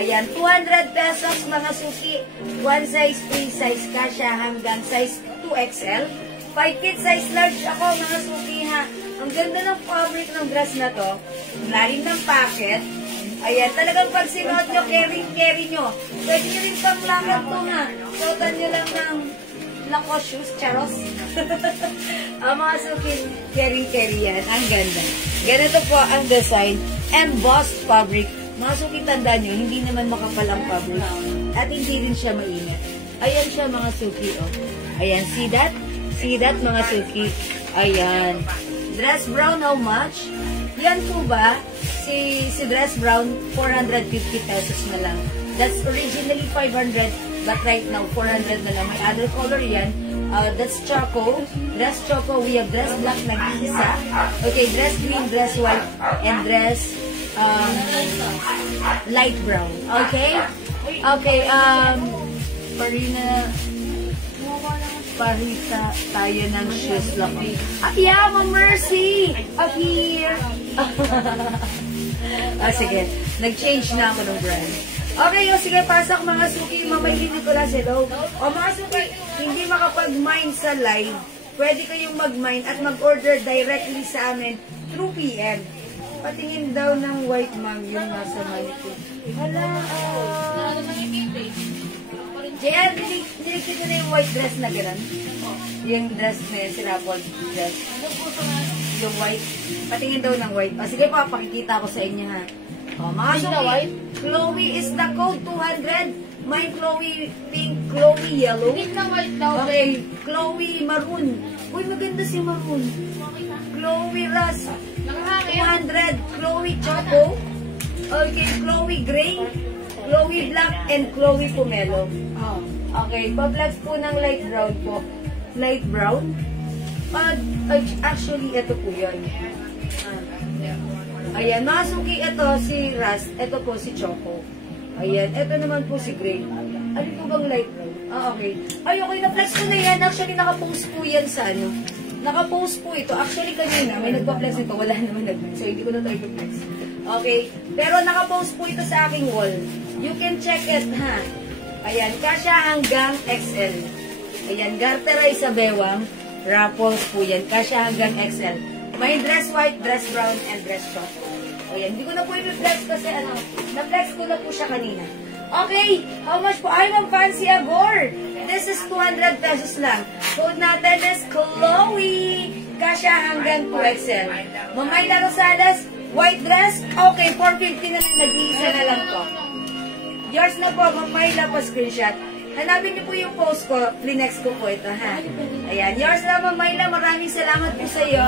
Ayan, 200 pesos mga suki. One size, 3 size kasha hanggang size 2XL. 5 kid size large ako mga suki, ha. Ang ganda ng fabric ng dress na to. Lalim ng packet. Ayan, talagang pag sinuot nyo, carry nyo. Pwede nyo rin pang lakad to, ha. Suotan nyo lang ng Lacoste shoes, charos. Ang mga suki, carry yan. Ang ganda. Ganito po ang design. Embossed fabric. Mga suki, tandaan nyo, hindi naman makapal ang fabric. At hindi rin siya mainit. Ayan siya mga suki, oh. Ayan, see that? See that, mga suki? Ayan. Dress brown, how much? Yan po ba? Si dress brown, 450 pesos na lang. That's originally 500, but right now, 400 na lang. May other color yan. That's Choco. Dress Choco. We have dress black na isa. Okay, dress green, dress white, and dress light brown. Okay? Okay, parita tayo ng shoes lang. Yeah, Ma'am Mercy! Up here! Sige. Nag-change na ako ng brand. Okay, sige, pasak mga suki. Mamaylin ko lang sila. Mga suki, hindi makapag-mine sa live. Pwede kayong mag-mine at mag-order directly sa amin through PM. Patingin daw ng white, ma'am, yung nasa mannequin. Hala, J.R., nilikit nyo na yung white dress na gano'n? Yung dress na yun, sinapod dress. Yung white. Patingin daw ng white. Sige po, pakikita ko sa inyo, ha. Mga suki, Chloe is the code 200. May Chloe Pink, Chloe Yellow. Pink na white daw. Okay, Chloe Maroon. Uy, maganda si Maroon. Chloe Rust. 200. Chloe Chloe Choco, okay, Chloe Gray, Chloe Black, and Chloe Pomelo. Okay, pa-flex po ng light brown po. Light brown. Actually, ito po yun. Ayan, mga suki, ito si Ras, ito po si Choco. Ayan, ito naman po si Gray. Ano po bang light brown? Okay. Ay, okay, na-flex ko na yan. Actually, nakapost po yan sa ano. Nakapost po ito. Actually, kanina, may nagpa-flex nito. Wala naman nag-flex. So, hindi ko na tayo flex. Okay. Pero nakapost po ito sa aking wall. You can check it, ha? Ayan, kasya hanggang XL. Ayan, garteray sa bewang. Raffles po yan. Kasya hanggang XL. May dress white, dress brown, and dress chocolate. Ayan, hindi ko na po i-flex kasi ano, na-flex ko na po siya kanina. Okay, how much po? I'm a fancy agor. This is 200 pesos lang. Code natin is Chloe. Kasya hanggang 2XL. Mamayla Rosales, white dress. Okay, 450 na lang. Nag-iisa na lang po. Yours na po, Mamayla pa screenshot. Hanapin niyo po yung post ko. Plinex ko po ito, ha? Ayan, yours na, Mamayla. Maraming salamat po sa iyo.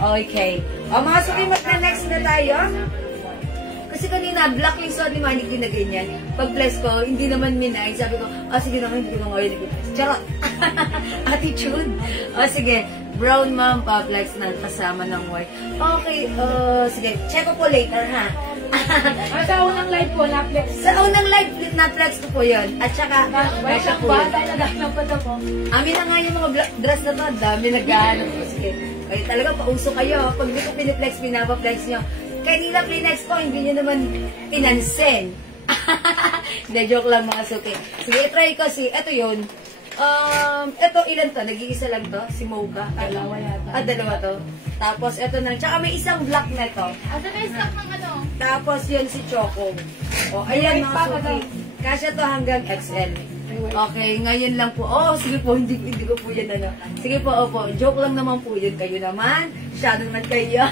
Okay. O, mga suki, mag-next na tayo. Kasi kanina, black yung suot ni Manik din na ganyan. Pag-flex ko, hindi naman minay. Sabi ko, sige naman, hindi ko na ngayon nag-flex. Charot! Attitude! Sige. Brown ma'am, pa-flex na kasama ng white. Okay, sige. Check ko po later, ha? Sa unang live po, na-flex. Sa unang live, na-flex ko po yun. At saka, kasya po yun. Naghanap pa na po. Amin na nga yung mga dress na to. Dami naghahanap po. Sige. Kaya talaga, pauso kayo. Pag dito piniplex, pinapa-flex nyo. Kanina plinex ko, hindi nyo naman pinansin. Hindi, joke lang mga suki. Sige, try ko si, eto yun. Eto, ilan to? Nag-iisa lang to? Si Mocha? Dalawa yata. Dalawa to. Tapos, eto na. Tsaka may isang black na to. Asa may stock ng ano? Tapos, yun si Choco. O, ayan mga suki. Kasya to hanggang XL. Okay, ngayon lang po. Sige po, hindi ko po yan ano. Sige po, opo. Joke lang naman po yun. Kayo naman. Shadow naman kayo.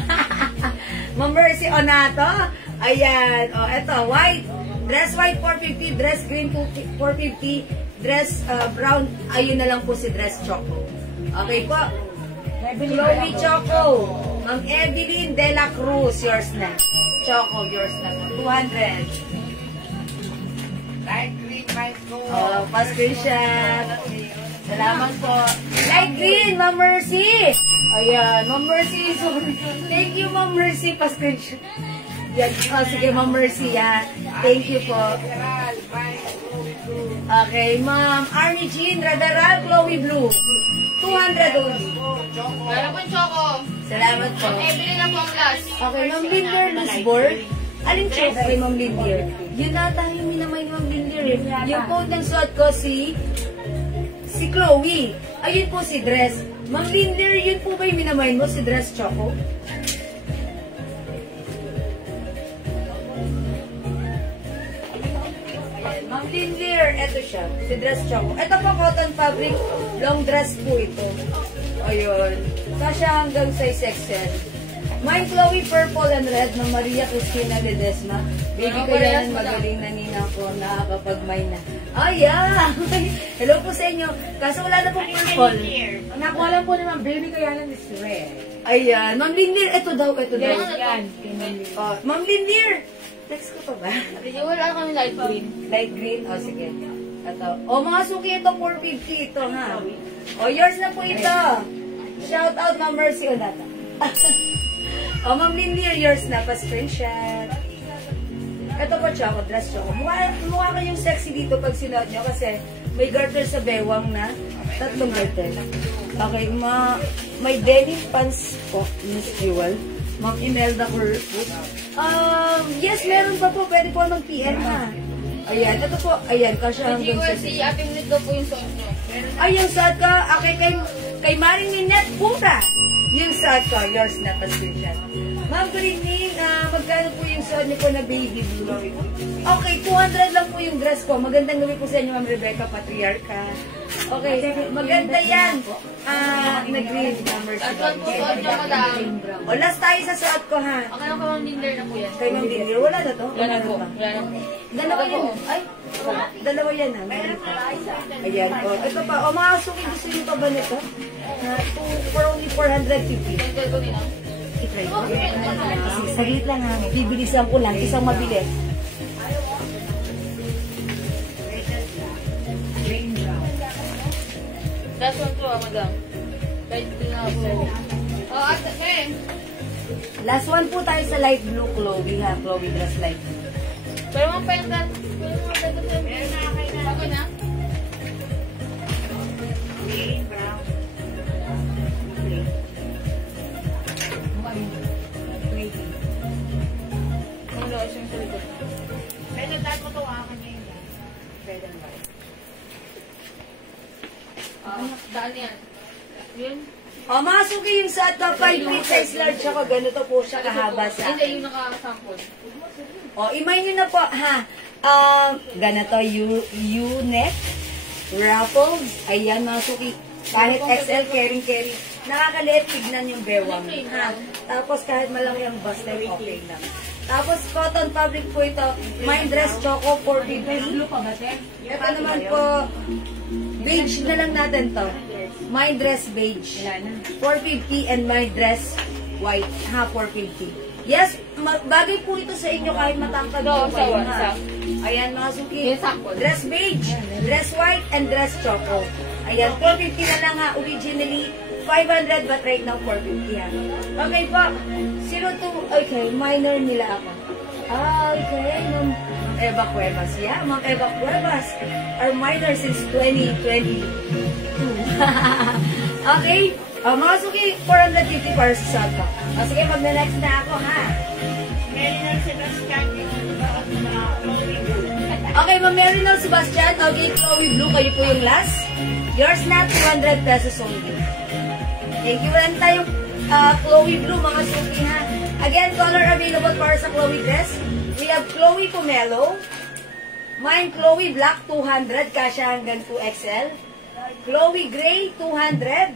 Ma'am Mercy Onato. Ayan. Eto, white. Dress white, 450. Dress green, 450. Dress brown. Ayun na lang po si dress Choco. Okay po. Chloe Choco. Ma'am Evelyn De La Cruz. Yours na. Choco, yours na po. 200. Light green, light gold. Pa-screenshot. Salamat po. Light green, Ma'am Mercy. Ayan, Ma'am Mercy. Thank you, Ma'am Mercy. Pa-screenshot. Yan. Sige, Ma'am Mercy. Yan. Thank you po. Okay, Ma'am Army Jean, Radaral, Chloe Blue. 200 only. Meron po Choco. Salamat po. Evelyn na po ang last. Okay, Ma'am Linder Lisboard. Alin choco kay Ma'am Linder? Yun nata yung minamay ni Ma'am Linder. Yung code ng suot ko si Chloe. Ayun po si dress. Ma'am Linder, yun po ba yung minamay mo? Si dress Choco? Ayan, Ma'am Linder, eto siya. Si dress Choco. Ito po cotton fabric. Long dress po ito. Ayun. Kasya hanggang size XL. My Chloe Purple and Red ng Maria Cristina Ledesma. Baby ko yan, magaling na nina ko, nakakapag-may na. Yeah! Hello po sa inyo. Kaso wala na pong purple. Nakuha lang po naman, baby ko yan is red. Ayan. Ma'am Lindir, ito daw. Yan. Ma'am Lindir! Text ko pa ba? Wala kami light green. Light green? Sige. Ito. Mga suki ito, 450 ito, ha? Yours na po ito. Shout out, Ma'am Mercy Onata. Ma'am Lindy, yours na. Pa-screenshot. Ito po, Choco. Dress Choco. Mukha kayong sexy dito pag sinuot nyo kasi may garter sa bewang na 3 garter. Okay, may denim pants po, Miss Jewel. Ma'am Imelda Curtis. Yes, meron pa po. Pwede po mag-PM, ha? Ayan, ito po. Ayan, kasya hanggang Jewel, si Ate Minute daw po yung suot nyo. Ay, yung suot ko. Okay, kay Maring Ninette Puta. Yung suot ko, yours na pa-screenshot. Ma'am, good evening. Magkano po yung suot niyo po na baby blue? Okay, 200 lang po yung dress ko. Magandang gabi po sa inyo, Ma'am Rebecca Patriarca. Okay, maganda yan. Nag-green, Ma'am Mercy. At po suot nyo, madam. O, last tayo sa suot ko, ha? Ako lang Ma'am Linder na po yan. Kay Ma'am Linder, wala na to? Wala na po. Wala na po. Dalawa yan. Ay, dalawa yan, ha? Ayan, o. Ito pa, mga suki, gusto niyo pa ba nito? For only 450. Ito nila. I-try ko. Saglit lang ha. Bibilisan ko lang. Isang mabilis. Last one to, madam. Kahit hindi na ako. Oh, at, eh. Last one po tayo sa light blue Chloe ha. Chloe dress light. Pero mga pendan. Pero mga pendan. Meron na kayo na. Ako na? Green, brown. Ang laos yung sa likod. Pwede dahil mo ito akin niya yun. Pwede ba? Daan yan. Yun. O, mga suki yung sa top 5 feet size large ako. Ganito po siya kahaba sa Hindi, akin. yung nakasample. O, imay nyo na po, ha? Ganito, U-neck, ruffles, ayan mga suki. Kahit XL, carry. Nakakaliit, tignan yung bewang. Ha? Tapos kahit malaki ang bust, okay lang. Tapos cotton fabric po ito. My dress choco for Blue pa ba, Te? Ito naman po, beige na lang natin to. My dress beige. 450 and my dress white. Ha, 450. Yes, bagay po ito sa inyo kahit matangkad Oo, po kayo, sa- ha. sa- Ayan mga suki. Yung sakto. Dress beige, dress white, and dress choco. Ayan, 450 na lang ha. Originally, 500 but right now 450 ha. Okay po. 02, okay, minor nila ako. Okay, Ma'am Eva Cuevas. Yeah, Ma'am Eva Cuevas. Our minor since 2022. Okay. Mga suki, 450 para sa Saka. Sige, mag-next na ako, ha? Okay, Ma'am Marinol Sebastian. Okay, Chloe Blue, kayo po yung last. Yours na, 200 pesos only. Thank you. Wala tayong Chloe Blue, mga suki, ha? Again, color available para sa Chloe dress. We have Chloe Pomelo. Mine, Chloe Black, 200. Kasha hanggang 2XL. Chloe Gray, 200.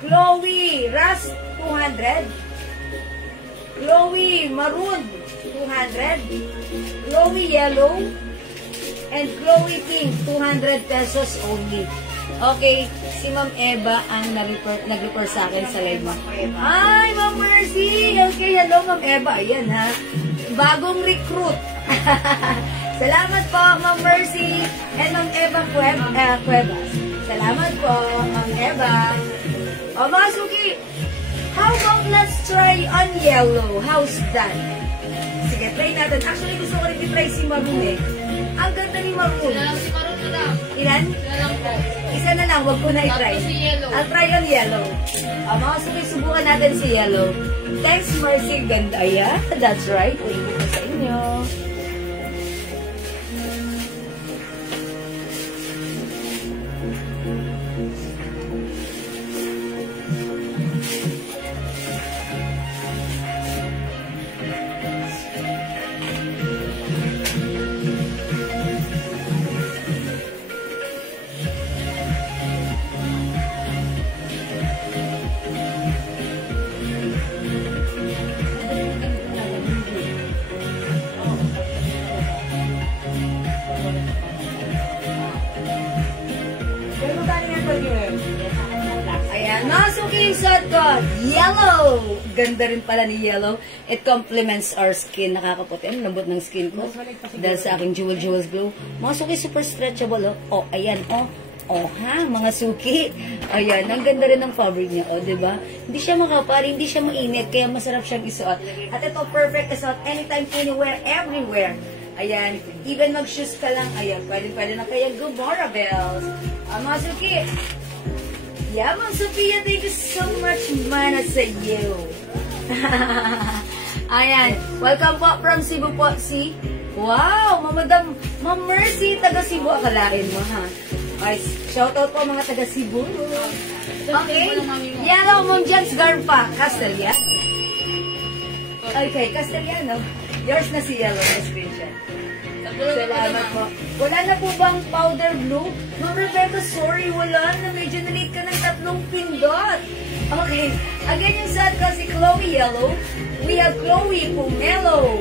Chloe Rust, 200. Chloe Maroon, 200. Chloe Yellow. And Chloe Pink, 200 pesos only. Okay, si Ma'am Eva ang nag-refer sa akin sa live mo. Hi, Ma'am Mercy! Okay, hello, Ma'am Eva. Ayan, ha? Bagong recruit. Salamat po, Ma'am Mercy. And Ma'am Eva Cuevas. Salamat po, Ma'am Eva. O, mga suki, how about let's try on yellow? How's that? Sige, try natin. Actually, gusto ko rin i-try si Maroon eh. Ang ganda ni Maroon. Sila lang si Maroon na lang. Ilan? Sila lang po. Isa na lang, wag ko na i-try. Tapos si yellow. I'll try on yellow. Mga suki, subukan natin si yellow. Thanks, Mercy. Ganda, yeah. That's right. Thank you po sa inyo. Ayan, masuki yung suot ko. Yellow! Ganda rin pala ni yellow. It complements our skin. Nakakaputi. Ang lambot ng skin ko. Dahil sa aking Jewels Glow. Masuki, super stretchable. Oh, ayan, oh. Oh, ha, mga suki. Ayan, ang ganda rin ng fabric niya. Oh, diba? Hindi siya makapal, hindi siya mainit. Kaya masarap siyang isuot. At ito, perfect isuot. Anytime, anywhere, everywhere. Ayan, even mag-shoes ka lang. Ayan, pwede na kaya Gomora Bells. Mga suki. Yeah, Ma'am Sophia, thank you so much, mana sa iyo. Ayan, welcome po from Cebu po, si. Wow, Ma'am Mercy, taga Cebu, akalain mo, ha? Ay, shoutout po mga taga Cebu. Okay, yellow, Ma'am Jens Garpa, Castellano. Okay, Castellano. Yours na si yellow, na screenshot. Salamat po. Wala na po bang powder blue? Ma'am Rebecca, sorry, wala na. Medyo na-late ka ng 3 pindot. Okay. Again, yung sad ko si Chloe Yellow. We have Chloe Pomelo.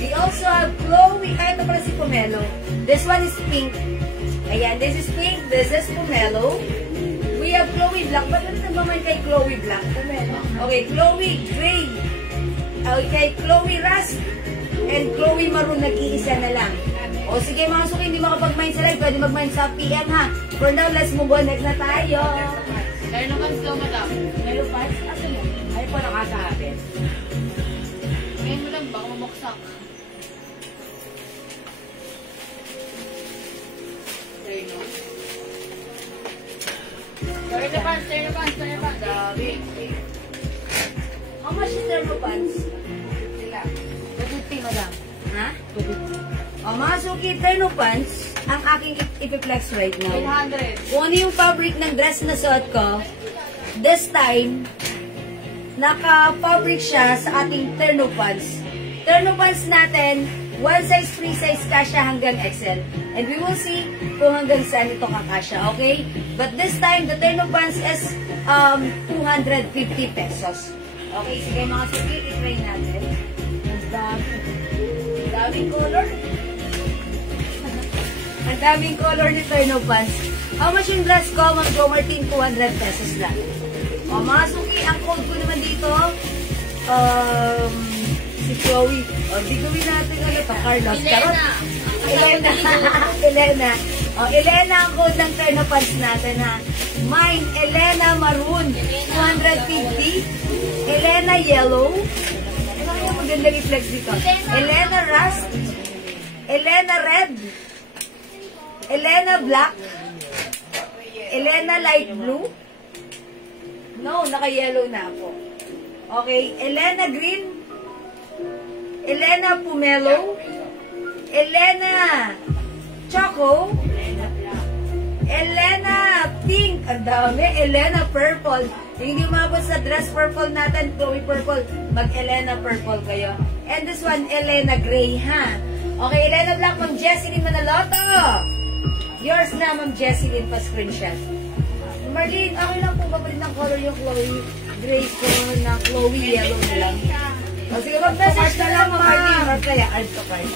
We also have Chloe, ito pala si Pomelo. This one is pink. Ayan, this is pink. This is Pomelo. We have Chloe Black. Ba't naman naman kay Chloe Black? Pomelo. Okay, Chloe Gray. kay Chloe Rust and Chloe Maroon, nag-iisa na lang. O sige mga suki, hindi makapag-mind sa live, pwede mag-mind sa PM ha. For now, let's move on. Next na tayo. Kaya naman slow, madam. Yellow pants? Asa mo? Ay po, nakasahapin. Ngayon mo lang, baka mabuksak. There you go. Turn the pants, turn the pants, turn the pants. Dami. How much is thermal pants? Sila. 250, madam. Ha? 250. O mga suki, thermal pants, ang aking ipiplex right now. 800. Kung ano yung fabric ng dress na suot ko, this time, naka-fabric siya sa ating terno pants. Terno pants natin, one size, free size kasya hanggang XL. And we will see kung hanggang saan ito kakasya, okay? But this time, the terno pants is 250 pesos. Okay, sige mga suki, i-try natin. Ang daming color. Ang daming color ni terno pants. How much yung dress ko? Mag-go Martin, 200 pesos lang. O mga suki, ang code ko naman dito, si Chloe. O, di gawin natin ano to, Carlos. Elena. Elena. Elena. O, Elena ang code ng terno pants natin ha. Mine, Elena Maroon, 250. Elena Yellow. Ano yung maganda reflex dito? Elena Rust. Elena Red. Elena Black. Elena Light Blue. No, naka-yellow na ako. Okay, Elena Green. Elena Pomelo. Elena Choco. Elena Pink. Ang dami. Elena Purple. Yung hindi umabot sa dress purple natin, Chloe Purple, mag-Elena Purple kayo. And this one, Elena Gray, ha? Okay, Elena Black, Ma'am Jessilyn Manaloto. Yours na, Ma'am Jessilyn, pa-screenshot. Marlene, okay lang po ba pa rin ng color yung Chloe Gray ko na Chloe Yellow na lang? O sige, mag-message na lang, Ma'am Marlene. Or kaya, add to cart.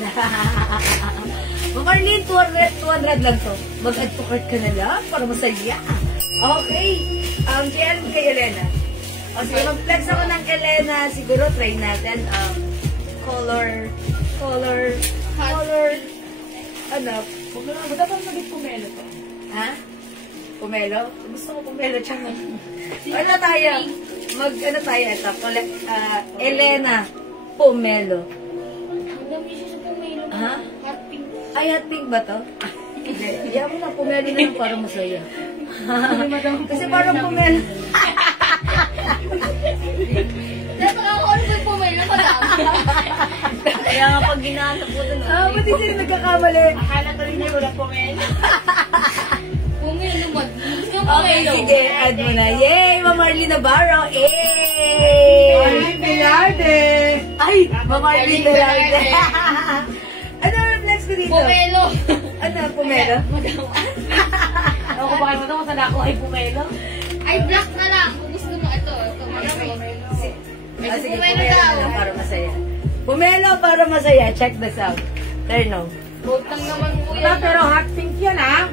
Ma'am Marlene, 200 lang to. Mag-add to cart ka na lang para masaya. Okay. JL kay Elena. O sige, mag-flex ako ng Elena. Siguro try natin color, ano, Dapat maging pumelo to. ha? Pumelo? Gusto ko pumelo, tsaka. Ano tayo? Ano tayo? Ito, Elena Pomelo. Ang dami siya sa pumelo. Ha? Hot pink. Ay, hot pink ba to? Hindi. Iyan mo na, pumelo na lang para masaya. Kasi parang pumelo. Dapat ako ano ba yung pumelo? Kaya nga pag ginahanap ko doon. Ba't hindi rin nagkakamali? Akala ko rin niya walang pumelo. Pumelo, yung Okay, pumelo. sige, add mo na. Yay! Ma'am Marlene Navarro! Yay! Ay, Pilarde! Ay! Ma'am Marlene Navarro! Ano ang reflex ko dito? Pumelo. Ano? Pumelo? Ako ba kayo mo ito kung saan ako ay pumelo? Ay, black na lang. Kung gusto mo, ito. Pumelo. Sige, pumelo na lang para masaya. Pumelo para masaya. Check this out. Terno. Huwag lang naman po Wala, yan. pero hot pink yan ha.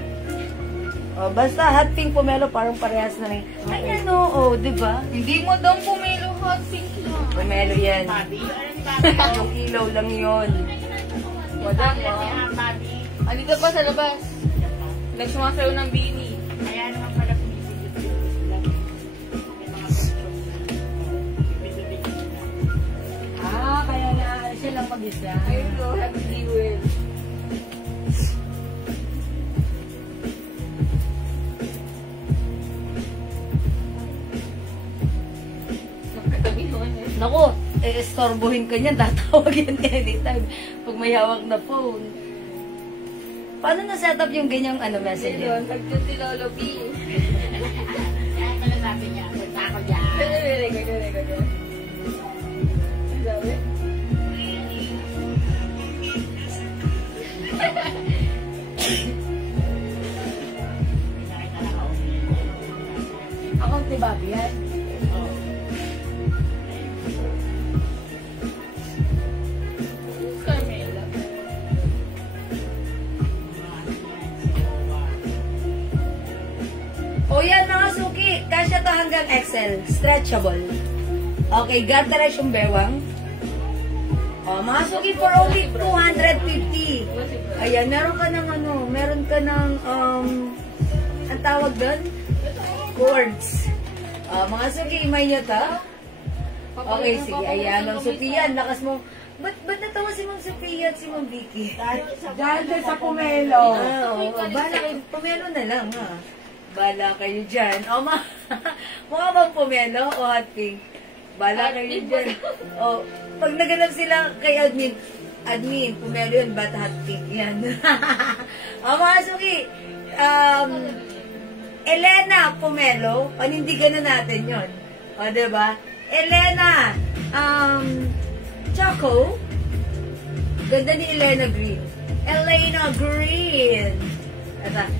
Oh, basta hot pink pumelo, parang parehas na rin. Ay, ano? Oh, di ba? Hindi mo daw pumelo hot pink lang. Pumelo yan. Yung ilaw lang yun. Wala mo. Andito pa sa labas. Nagsumasayaw ng bini. Kaya naman pala kaya na siya lang mag-isa. Ayun o, happy with. Naku, estorbohin ka niyan, tatawag yan anytime pag may hawak na phone. Paano na-set up yung ganyang message Ayun, yun? nag-chat si Lolo B. Kaya pala sabi niya, punta ako dyan. Record. Sabi? Ako si Bobby yan. Carmela. O yan mga suki, kasya to hanggang XL, stretchable. Okay, garteresh yung bewang. Oh, mga suki for only 250. Ayan, meron ka ng, ang tawag doon? Cords. Mga suki, imay nyo to? Okay, sige. Ayan, Ma'am Sophia, lakas mo. Ba't natawa si Ma'am Sophia at si Ma'am Vicky? Dahil din sa Pomelo. Bala kayo, Pomelo na lang, ha? Bala kayo dyan. Mukha bang Pomelo o hot pink? Bala kayo dyan. Pag naganap sila kay admin, Pomelo yun, ba't hot pink yan? Mga suki, Elena Pomelo, panindigan na natin yun. Diba? Elena, Choco, ganda ni Elena Green. Elena Green.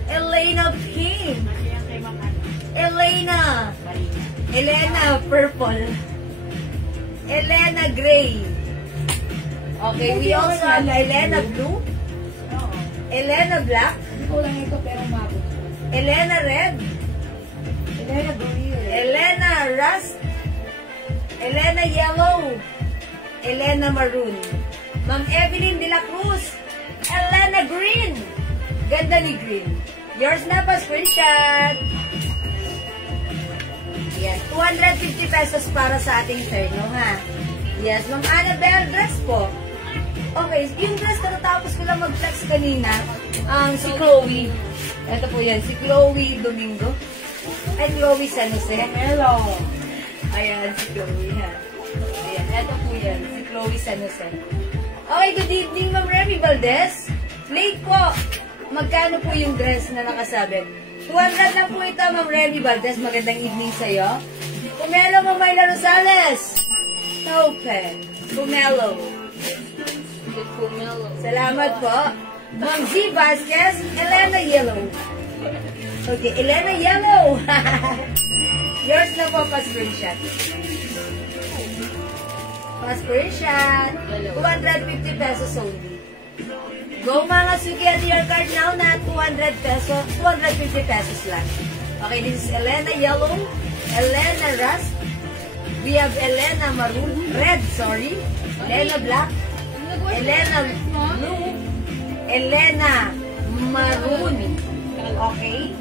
Elena Pink. Elena Purple. Elena Gray. Okay, we also have Elena Blue. Elena Black. Hindi ko lang ito pero mabot. Elena Red. Elena Green. Elena Rust. Elena Yellow. Elena Maroon. Ma'am Evelyn De La Cruz. Elena Green. Ganda ni Green. Yours na pa, screenshot. Yan. 250 pesos para sa ating terno, ha? Yes, Ma'am Annabelle, dress po. Okay, yung dress katatapos ko lang mag-flex kanina, si Chloe. Ito po yan, si Chloe Domingo. Ay, Chloe San Jose. Hello. Ayan, si Chloe, ha? Ayan, ito po yan, si Chloe San Jose. Okay, good evening, Ma'am Remy Valdez. Late po. Magkano po yung dress na nakasabit? 200 lang po ito, Ma'am Remy Valdez. Magandang evening sa'yo. Pumelo, Ma'am Mayla Rosales. Taupe. Pumelo. Salamat po. Ma'am Z. Vasquez, Elena Yellow. Okay, Elena Yellow. Yours na po, pa-screenshot. Pa-screenshot. 250 pesos only. Go mga suki at your card now na 200 pesos, 250 pesos lang. Okay, this is Elena Yellow, Elena Rust, we have Elena Maroon, Red, sorry, Elena Black, Elena Blue, Elena Maroon. Okay?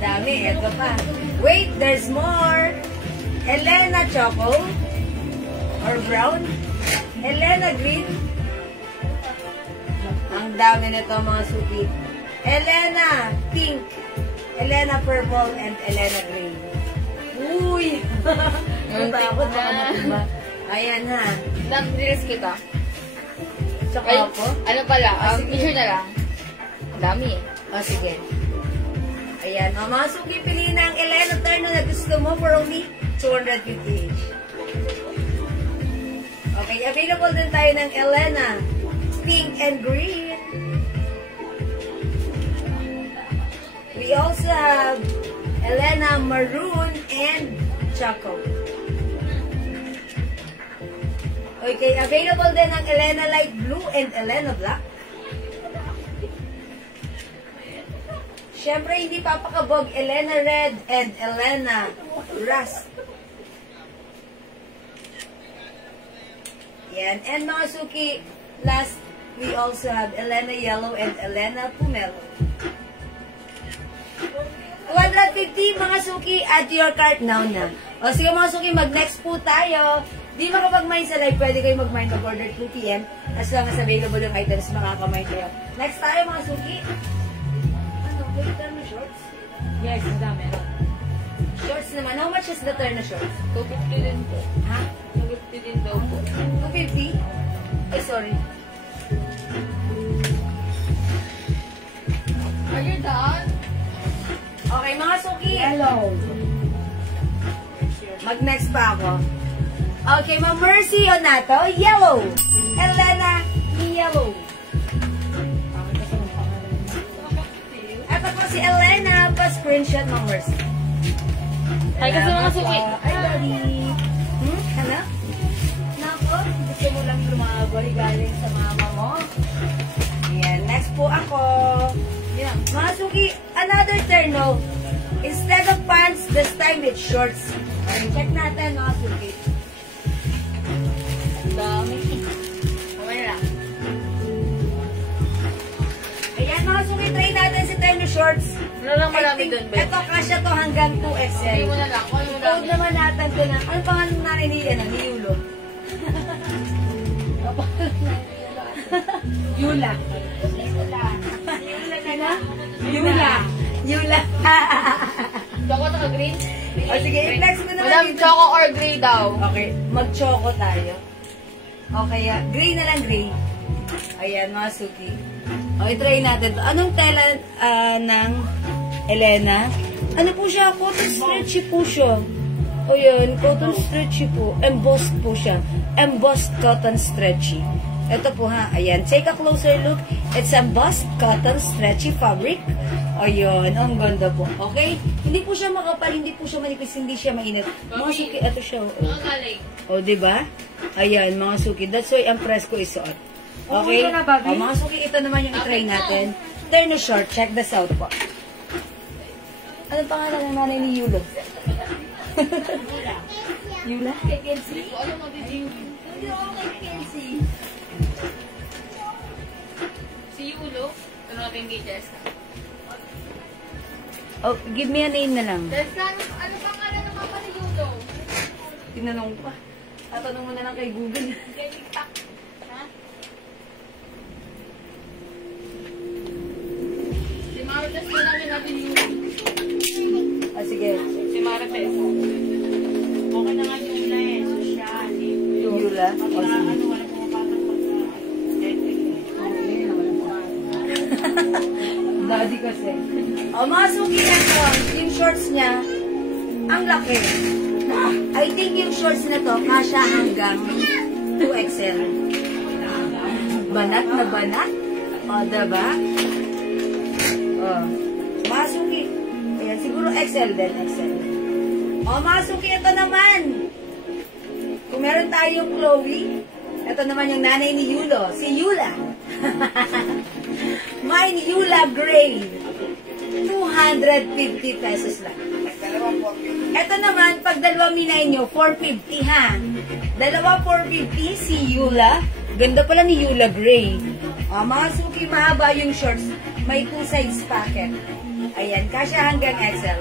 Dami, eto pa. Wait, there's more. Elena Choco, or Brown, Elena Green. Ang dami nito mga suki. Elena Pink, Elena Purple, and Elena Green. Uy! Natakot na ba? Ayan ha. Nag-release kita. Tsaka Ay, ako? ano pala, Sige. picture na lang. Ang dami eh. Sige. Ayan, mga suki, piliin na ang Elena Terno na gusto mo for only 250 each. Okay, available din tayo ng Elena Pink and Green. We also have Elena Maroon and Choco. Okay, available din ang Elena Light Blue and Elena Black. Siyempre, hindi papakabog, Elena Red and Elena Rust. Yan. And mga suki, last, we also have Elena Yellow and Elena Pumelo. 250 mga suki, add to your cart now na. O sige mga suki, mag-next po tayo. Di makapag-mine sa live, pwede kayo mag-mine mag-order 2 PM as long as available yung items, makaka-mine kayo. Next tayo mga suki. Ano, pwede tayo ng shorts? Yes, ang dami. Shorts naman. How much is the turn na shorts? 250 din po. Ha? 250 din daw po. 250? Ay, sorry. Are you done? Okay, mga suki. Hello. Mag-next pa ako. Okay, Ma'am Mercy Onato, yellow. Elena, yellow. Ito po si Elena, pa-screenshot, Ma'am Mercy. Hi kasi mga suki. Ay, buddy. Ano? Nako, gusto mo lang lumagoy galing sa mama mo. Ayan, next po ako. Yeah. Mga suki, another terno. Instead of pants, this time it's shorts. Okay, check natin mga suki. Ang dami. Okay, shorts. Wala lang marami doon, babe. Ito, kasya to hanggang 2XL. Hindi mo na lang. Kung ano mo Code naman natin ko na. Ano pangalan na rin ni Yulo? Yula. Yula. Choco at green? O sige, i-flex mo naman Madam, dito. choco or gray daw. Okay, mag-choco tayo. Okay, gray na lang, gray. Ayan, mga suki. Okay, try natin to. Anong tela ng Elena? Ano po siya? Cotton stretchy po siya. O yun, cotton stretchy po. Embossed po siya. Embossed cotton stretchy. Ito po ha, ayan. Take a closer look. It's embossed cotton stretchy fabric. O yun, ang ganda po. Okay? Hindi po siya makapal, hindi po siya manipis, hindi siya mainit. Mga suki, ito siya. Ang galing. O, diba? Ayan, mga suki. That's why ang press ko isuot. Okay? Okay na, Bobby? O, mga suki, ito naman yung try natin. Turn short. Check this out po. Anong pangalan ng nanay ni Yulo? Yula? Kay Kenzie? Ano mo, Gigi? Hindi ako kay Kenzie. Si Yulo? Ano natin kay Jessa? Oh, give me a name na lang. Jessa, ano pangalan ng mama ni Yulo? Tinanong pa. Tatanong mo na lang kay Google. Kay TikTok. Ha? Si Marites na namin natin Yulo. Ah, sige. Si Marites. Okay na nga yung line. Social. Yula? O, sige. Wala pumapatang Daddy kasi. O, mga suki na to, yung shorts niya, ang laki. I think yung shorts na to, kasya hanggang 2XL. Banat na banat. O, diba? O, mga suki. Ayan, siguro XL din, XL. O, mga suki, ito naman. Kung meron tayong Chloe, ito naman yung nanay ni Yulo, si Yula. Mine Yula Gray. 250 pesos lang. Ito naman, pag dalawa minay nyo, 450 ha. Dalawa 450 si Yula. Ganda pala ni Yula Gray. Mga suki, mahaba yung shorts. May 2 size packet. Ayan, kasya hanggang XL.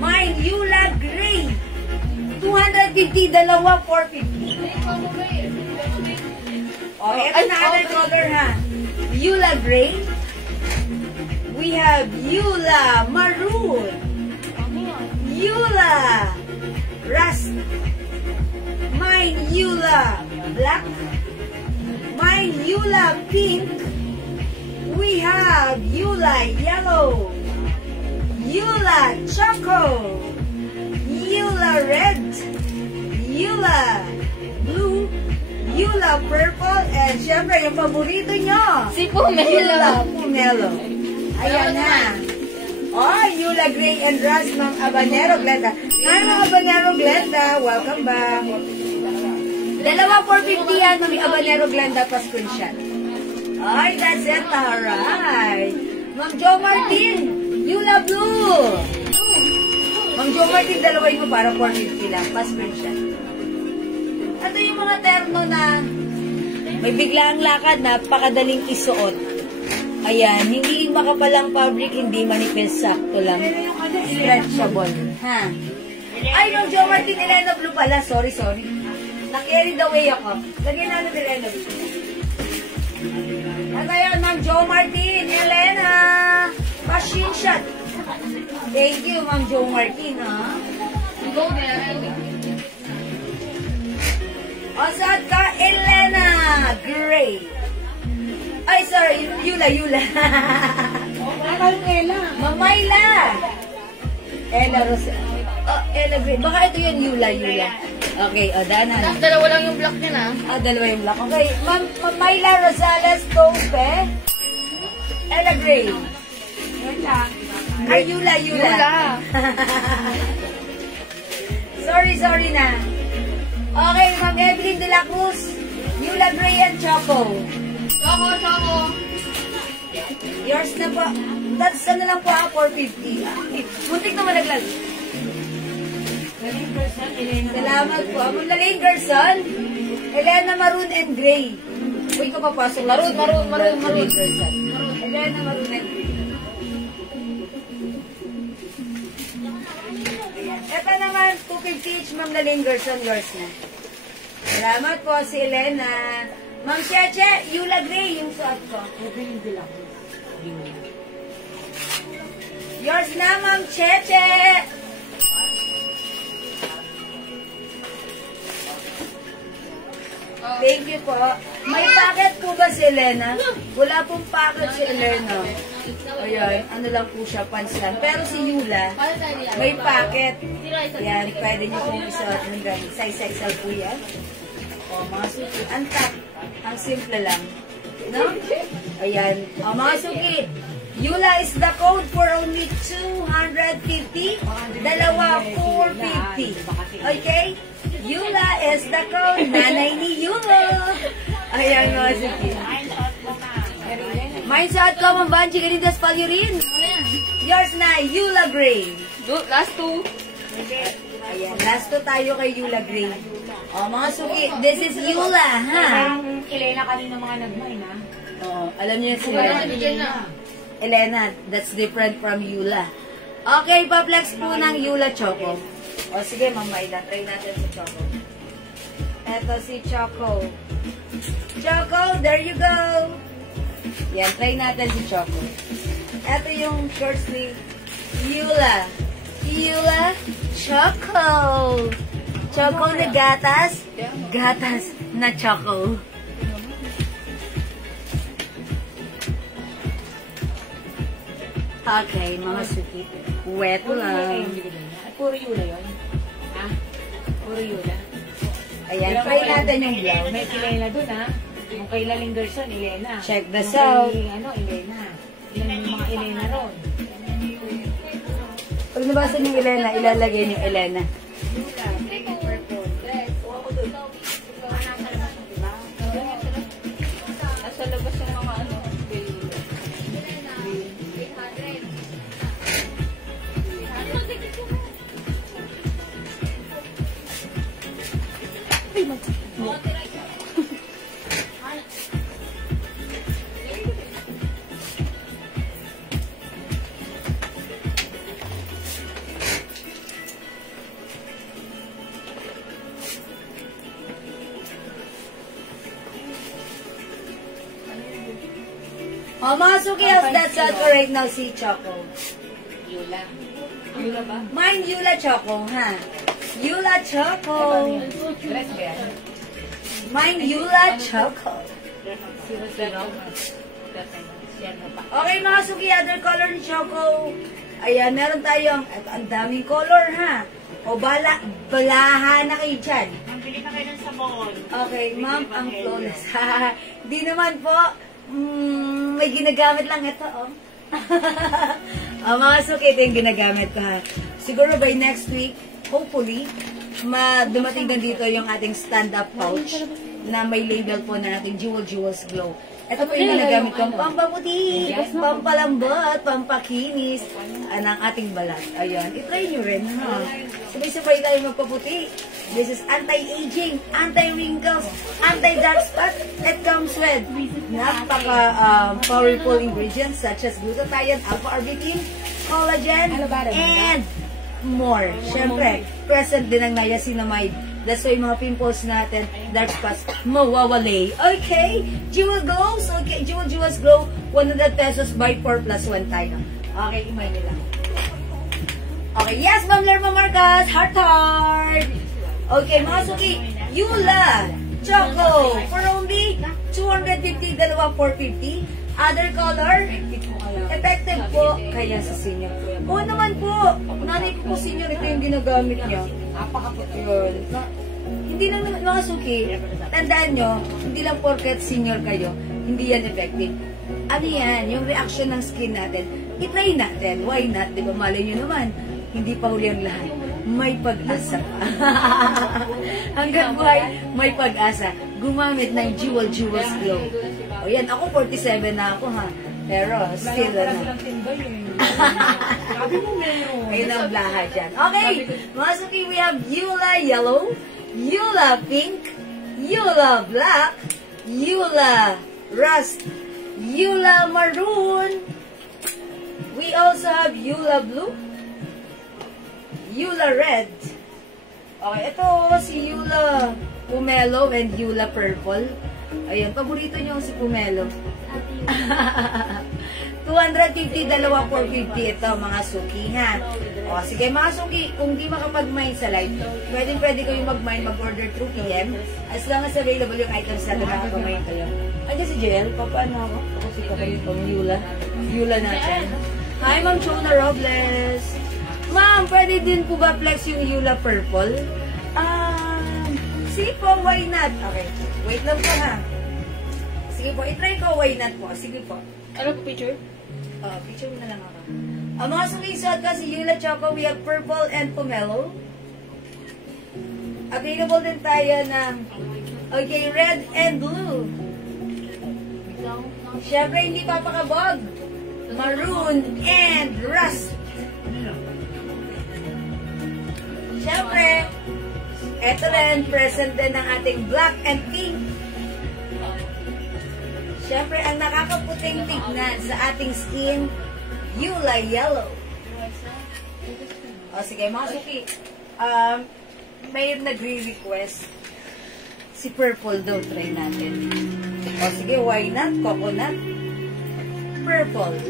Mine Yula Gray. 250, dalawa 450. Ito na other color ha. Yula Gray. We have Yula Maroon. Yula Rust. Mine Yula Black. Mine Yula Pink. We have Yula Yellow. Yula Choco. Yula Red. Yula Blue. Yula Purple. And syempre yung paborito nyo. Si Pumelo. Yula Pumelo. Ayan na. Oh, Yula Gray and Rust ng Habanero Glenda. Hi mga Habanero Glenda. Welcome back. Dalawa 450 yan, Mami Habanero Glenda pa screenshot. Ay, that's it. Alright. Ma'am Jo Martin. Yula Blue. Ma'am Jo Martin, dalaway mo para 450 lang. Pa screenshot. Ito yung mga terno na may biglaang lakad, napakadaling isuot. Ayan, hindi makapalang fabric, hindi manipis, sakto lang. Stretchable. Ha? Ay, no, Jo Martin, Elena Blue pala. Sorry. Na-carry the way ako. Lagyan natin Elena Blue. At ayan, Ma'am Jo Martin, Elena. Machine shot. Thank you, Ma'am Jo Martin, ha? Go there. Osad ka, Elena Gray. Ay, sorry, Yula. Mamayla. Ella Rose. Oh, Ella Gray. Baka ito yun, Yula. Okay, danan. Tapos dalawa lang yung block niya na. Dalawa yung black. Okay, Mamayla Rosales Tope. Ella Gray. Ay, Yula. Sorry na. Okay, Ma'am Evelyn de la Cruz. Yula Gray and Choco. Choco. Yours na po. That's ano lang po 450. Muntik na malaglag. Salamat po. Amon Lalaine Gerson. Elena Maroon and Gray. Uy, ko papasok. Maroon. Gerson. Elena Maroon and Gray. naman, 250 each, Ma'am Lalingerson, yours na. Salamat po si Elena. Ma'am Cheche, Yula Gray, yung suot ko. Yours na, Ma'am Cheche. Thank you po. May packet po ba si Elena? Wala pong packet si Elena. Ayan, ano lang po siya, pants lang. Pero si Yula, may packet. Yan, pwede niyo pong isuot ng ganun. Size XL po yan. O, mga suki. Ang top. Ang simple lang. No? Ayan. O, mga suki. Yula is the code for only 250. Dalawa, 450. Okay? Yula is the code. Nanay ni Yula. Ayan, mga suki. Mine sa at ko, Ma'am Banji, Ganindas Palyurin. Yours na, Yula Gray. Last two. Ayan, last to tayo kay Yula Gray. O, mga suki, this is Yula, ha? Ang Elena kanina mga nag-mine, ha? Oo, alam niyo si Elena, that's different from Yula. Okay, pa-flex po ng Yula Choco. O, sige, Ma'am Maida, try natin si Choco. Eto si Choco. Choco, there you go. Yan, try natin si Choco. Eto yung short sleeve. Yula. Yula Choco. Choco na gatas. Gatas na Choco. Okay, mga suki. Wet lang. Puro Yula yun. Ha? Puro Yula. Ayan, try natin yung blouse. May Elena dun, ha? Yung kay Lalingerson, Elena. Check this Yung out. Kay, Elena. Yan yung mga Elena ron. Pag nabasa niyo Elena, ilalagay niyo Elena. Nasa labas yung mga ano. O, mga suki, that's all for right now, si Choco. Yula. Yula ba? Mine, Yula Choco, ha? Yula Choco. Dress ba yan? Mine, Yula Choco. Okay, mga suki, other color ni Choco. Ayan, meron tayong, eto, ang daming color, ha? O, balahan na kayo dyan. Bili ka kayo ng sabon. Okay, ma'am, ang flawless. Di naman po, may ginagamit lang ito, oh. Mga suki, ito yung ginagamit ko, ha. Siguro by next week, hopefully, dumating na dito yung ating stand-up pouch na may label po na natin Jewels Glow. Ito po yung ginagamit ko, pampaputi, pampalambot, pampakinis ng ating balat. Ayan, itry nyo rin, ha. Sabay-sabay tayo magpaputi. This is anti-aging, anti-wrinkles, anti-dark spot. It comes with napaka-powerful ingredients such as glutathione, alpha-arbutin, collagen, and more. Siyempre, present din ang niacinamide. That's why mga pimples natin, dark spots, mawawali. Okay? Jewel Glows. Okay, Jewels Glow. 100 pesos by 4 plus 1 tayo. Okay, imay nila. Okay, yes, Ma'am Lerma Marcos. Heart. Okay, mga suki. Yula Choco. For only 250, dalawa 450. Other color, effective po kaya sa senior. Oo naman po. Nanay ko po senior, ito yung ginagamit niya. Napakaputi yun. Hindi lang naman mga suki. Tandaan nyo, hindi lang porket senior kayo, hindi yan effective. Ano yan? Yung reaction ng skin natin. I-try natin. Why not? Di ba malay nyo naman? Hindi pa huli ang lahat. May pag-asa pa. Hanggang buhay, may pag-asa. Gumamit ng Jewels Glow. O yan, ako 47 na ako, ha. Pero still, ano. Sabi mo meron. Ayun ang blaha dyan. Okay, mga suki, we have Yula Yellow, Yula Pink, Yula Black, Yula Rust, Yula Maroon. We also have Yula Blue, Yula Red, Okay, ito si Yula Pumelo and Yula Purple. Ayan, paborito nyo si Pumelo. 250, dalawa 450 ito, mga suki, ha? O, sige, mga suki, kung di makapag-mine sa live, pwede kayong mag-mine, mag-order through PM, as long as available yung items natin, makapag-mine kayo. Andiyan si JL, paano ako? Ako si Kapalit pang Yula natin. Hi, Ma'am Chona Robles. Ma'am, pwede din po ba flex yung Yula Purple? Sige po, why not? Okay, wait lang po, ha? Sige po, itry ko, why not po? Sige po. Ano po picture? Picture mo na lang ako. Ang mga sumisot ka si Yula Choco, we have purple and pomelo. Available din tayo ng okay, red and blue. Siyempre, hindi papakabog. Maroon and rust. Siyempre, eto rin, present din ang ating black and pink. Siyempre, ang nakakaputing tignan sa ating skin, Yula Yellow. O, sige, mga suki. May nagre-request. Si Purple daw, try natin. O, sige, why not? Coconut. Purple.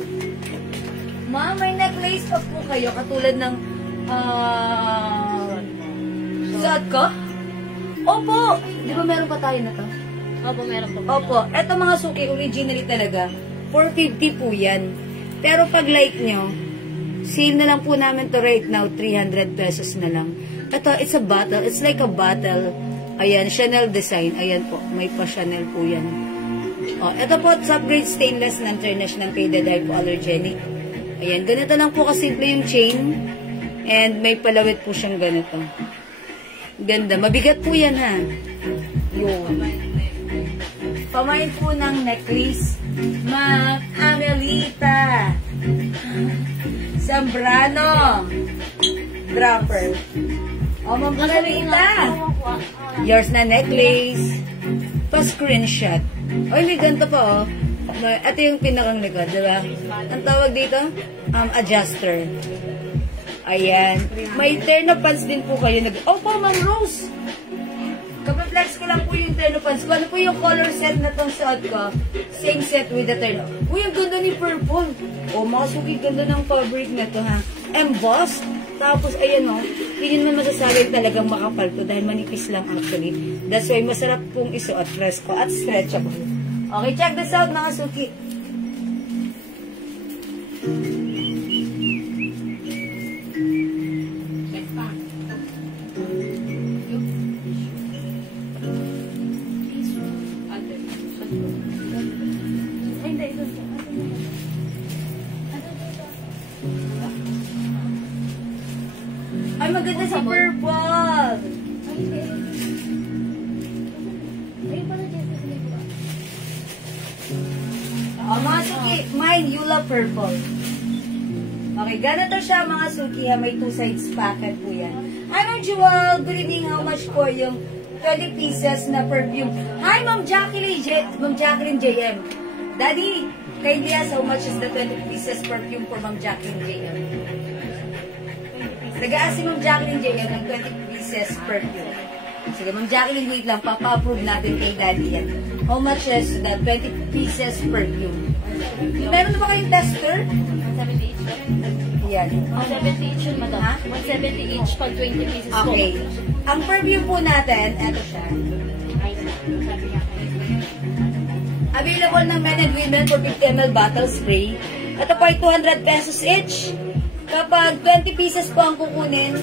Ma'am, may necklace pa po kayo, katulad ng suot ko? Opo! Di ba meron pa tayo na to? Opo, meron po. Opo. Eto mga suki, originally talaga, 450 po yan. Pero pag like nyo, sale na lang po namin to right now, 300 pesos na lang. Ito, it's a bottle. It's like a bottle. Ayan, Chanel design. Ayan po, may pa-Chanel po yan. O, ito po, top-grade stainless na international faded hypoallergenic. Ayan, ganito lang po kasimple yung chain. And may palawit po siyang ganito. Ganda. Mabigat po yan, ha? Yun. Pamain po ng necklace. Ma'am Amelita. Zambrano. Dropper. O, Ma'am Amelita. Yours na necklace. Pa-screenshot. O, may ganito pa, oh. Ito yung pinakang likod, diba? Ang tawag dito? Adjuster. Ayan. May terno pants din po kayo. Opo, Ma'am Rose. Kapag-flex ko lang po yung terno pants ko. Ano po yung color set na tong suot ko? Same set with the terno. Uy, ang ganda ni purple. O, mga suki, ganda ng fabric na to, ha? Embossed. Tapos, ayan, o. Hindi naman masasabi talagang makapal to dahil manipis lang actually. That's why masarap pong isuot, fresco at stretchable. Okay, check this out, mga suki. Ay, maganda si purple. Mga suki, mine Yula Purple. Okay, ganito siya mga suki, ha? May 2 sides packet po yan. Hi, Ma'am Jewel. Good evening. How much po yung 20 pieces na perfume? Hi, Ma'am Jacqueline JM. Daddy, kindly ask how much is the 20 pieces perfume for Ma'am Jacqueline JM? Nag-aas si Ma'am Jacqueline JM ng 20 pieces perfume. Sige, Ma'am Jacqueline, wait lang. Papa-approve natin kay Daddy yan. How much is the 20 pieces perfume? Meron na ba kayong tester? 170 each. Yan. 170 each yun, madam. Ha? 170 each pag 20 pieces po. Okay. Ang perfume po natin, eto siya. Available ng men and women for 50 ml bottle spray. Ito po ay 200 pesos each. Kapag 20 pieces po ang kukunin,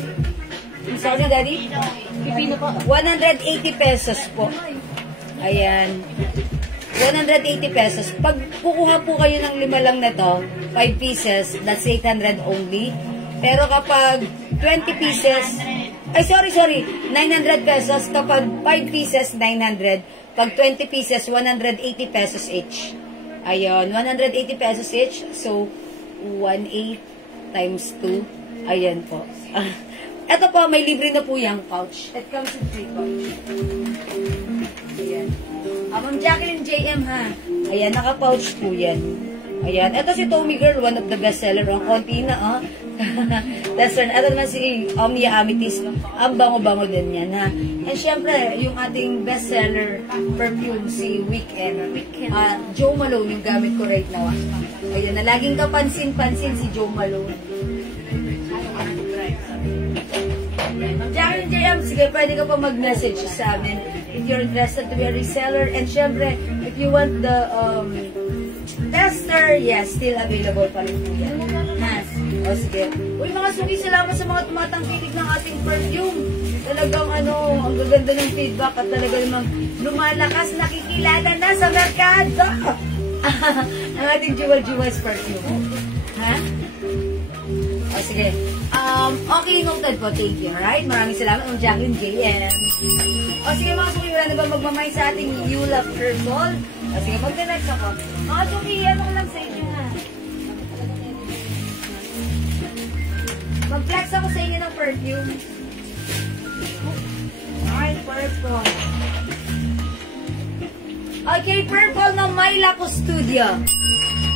sorry, Daddy? Pipino po. 180 pesos po. Ayan. 180 pesos. Pag kukuha po kayo ng 5 lang na to, 5 pieces, that's 800 only. Pero kapag 20 pieces, ay sorry, 900 pesos. Kapag 5 pieces, 900. Pag 20 pieces, 180 pesos each. Ayun, 180 pesos each. So, 1.8 times 2. Ayan po. Ito po, may libre na po yung pouch. It comes with 3 pouch. Ayan. Ma'am Jacqueline JM, ha? Ayan, naka-pouch po yan. Ayan. Ito si Tommy Girl, one of the bestseller. Ang konti na, That's right. Ito naman si Omnia Amethyst. Ang bango-bango din yan, ha? And syempre, yung ating bestseller perfume, si Weekend. Joe Malone yung gamit ko right now. Ayun, na laging kapansin-pansin si Joe Malone. Jacqueline JM, sige, pwede ka pa mag-message sa amin if you're interested to be a reseller. And syempre, if you want the tester, yes, still available pa rin po yan. O sige. Uy, mga suki, salamat sa mga tumatangkilik ng ating perfume. Talagang ang gaganda ng feedback at talaga namang lumalakas, nakikilala na sa merkado. Ang ating Jewels perfume. Ha? O sige. Okay, noted po. Thank you. Alright? Maraming salamat ang Jacqueline JM. O sige mga suki, wala na ba magmamay sa ating You Love Purple? O sige, mag-next ako. Mga suki, ano ko lang sa inyo ha? Mag-flex ako sa inyo ng perfume. Alright, purple. Okay, purple ng Myla ko Studio.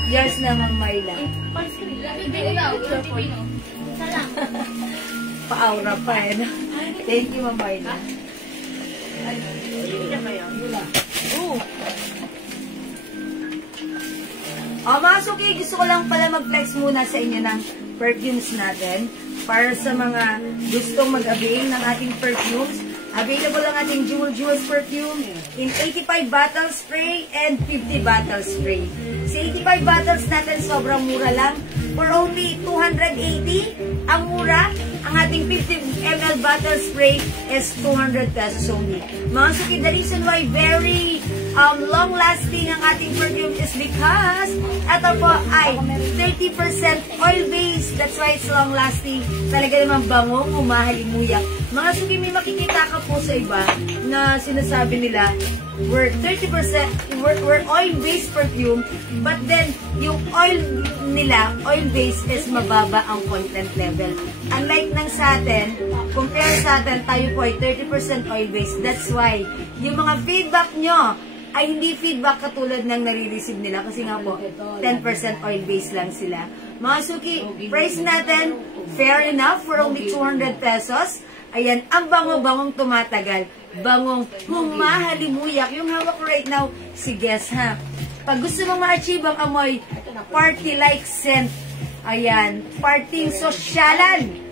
Yours naman, Myla. Pa-aura pa eh. Thank you, Ma'am Myla. Mga suki, gusto ko lang pala mag-flex muna sa inyo ng perfumes natin para sa mga gustong mag-avail ng ating perfumes. Available ang ating Jewels perfume in 85 bottle spray and 50 bottle spray. Sa 85 bottles natin, sobrang mura lang. For only 280, ang mura. Ang ating 50 ml bottle spray is 200 pesos only. Mga suki, the reason why very long-lasting ang ating perfume is because ito po ay 30% oil-based. That's why it's long-lasting. Talaga naman bangong, humahalimuyak. Mga suki, may makikita ka po sa iba na sinasabi nila, we're 30%, we're oil-based perfume, but then yung oil nila, oil-based is mababa ang content level. Unlike ng sa atin, compare sa atin, tayo po ay 30% oil-based. That's why, yung mga feedback nyo ay hindi feedback katulad ng nare-receive nila kasi nga po, 10% oil-based lang sila. Mga suki, price natin, fair enough for only 200 pesos. Ayan, ang bango-bangong tumatagal. Bangong humahalimuyak. Yung hawak ko right now, si Guess, ha? Pag gusto mong ma-achieve ang amoy, party-like scent. Ayan, parting sosyalan.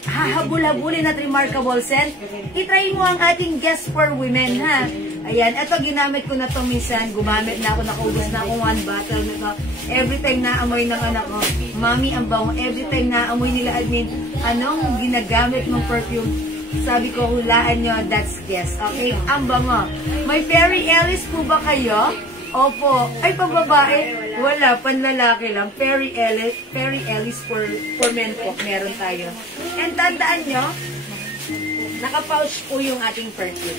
Hahabul-habulin at remarkable scent. I-try mo ang ating Guess for Women, ha? Ayan, eto ginamit ko na to minsan. Gumamit na ako, nakaubos na ako 1 bottle nito. Every time na amoy ng anak ko, Mami, ang bango. Every time na amoy nila admin, anong ginagamit mong perfume? Sabi ko, hulaan nyo, that's Guess. Okay, ang bango. May Fairy Ellis po ba kayo? Opo. Ay, pambabae? Wala, panlalaki lang. Fairy Ellis for men po. Meron tayo. And tandaan nyo, naka-pouch po yung ating perfume.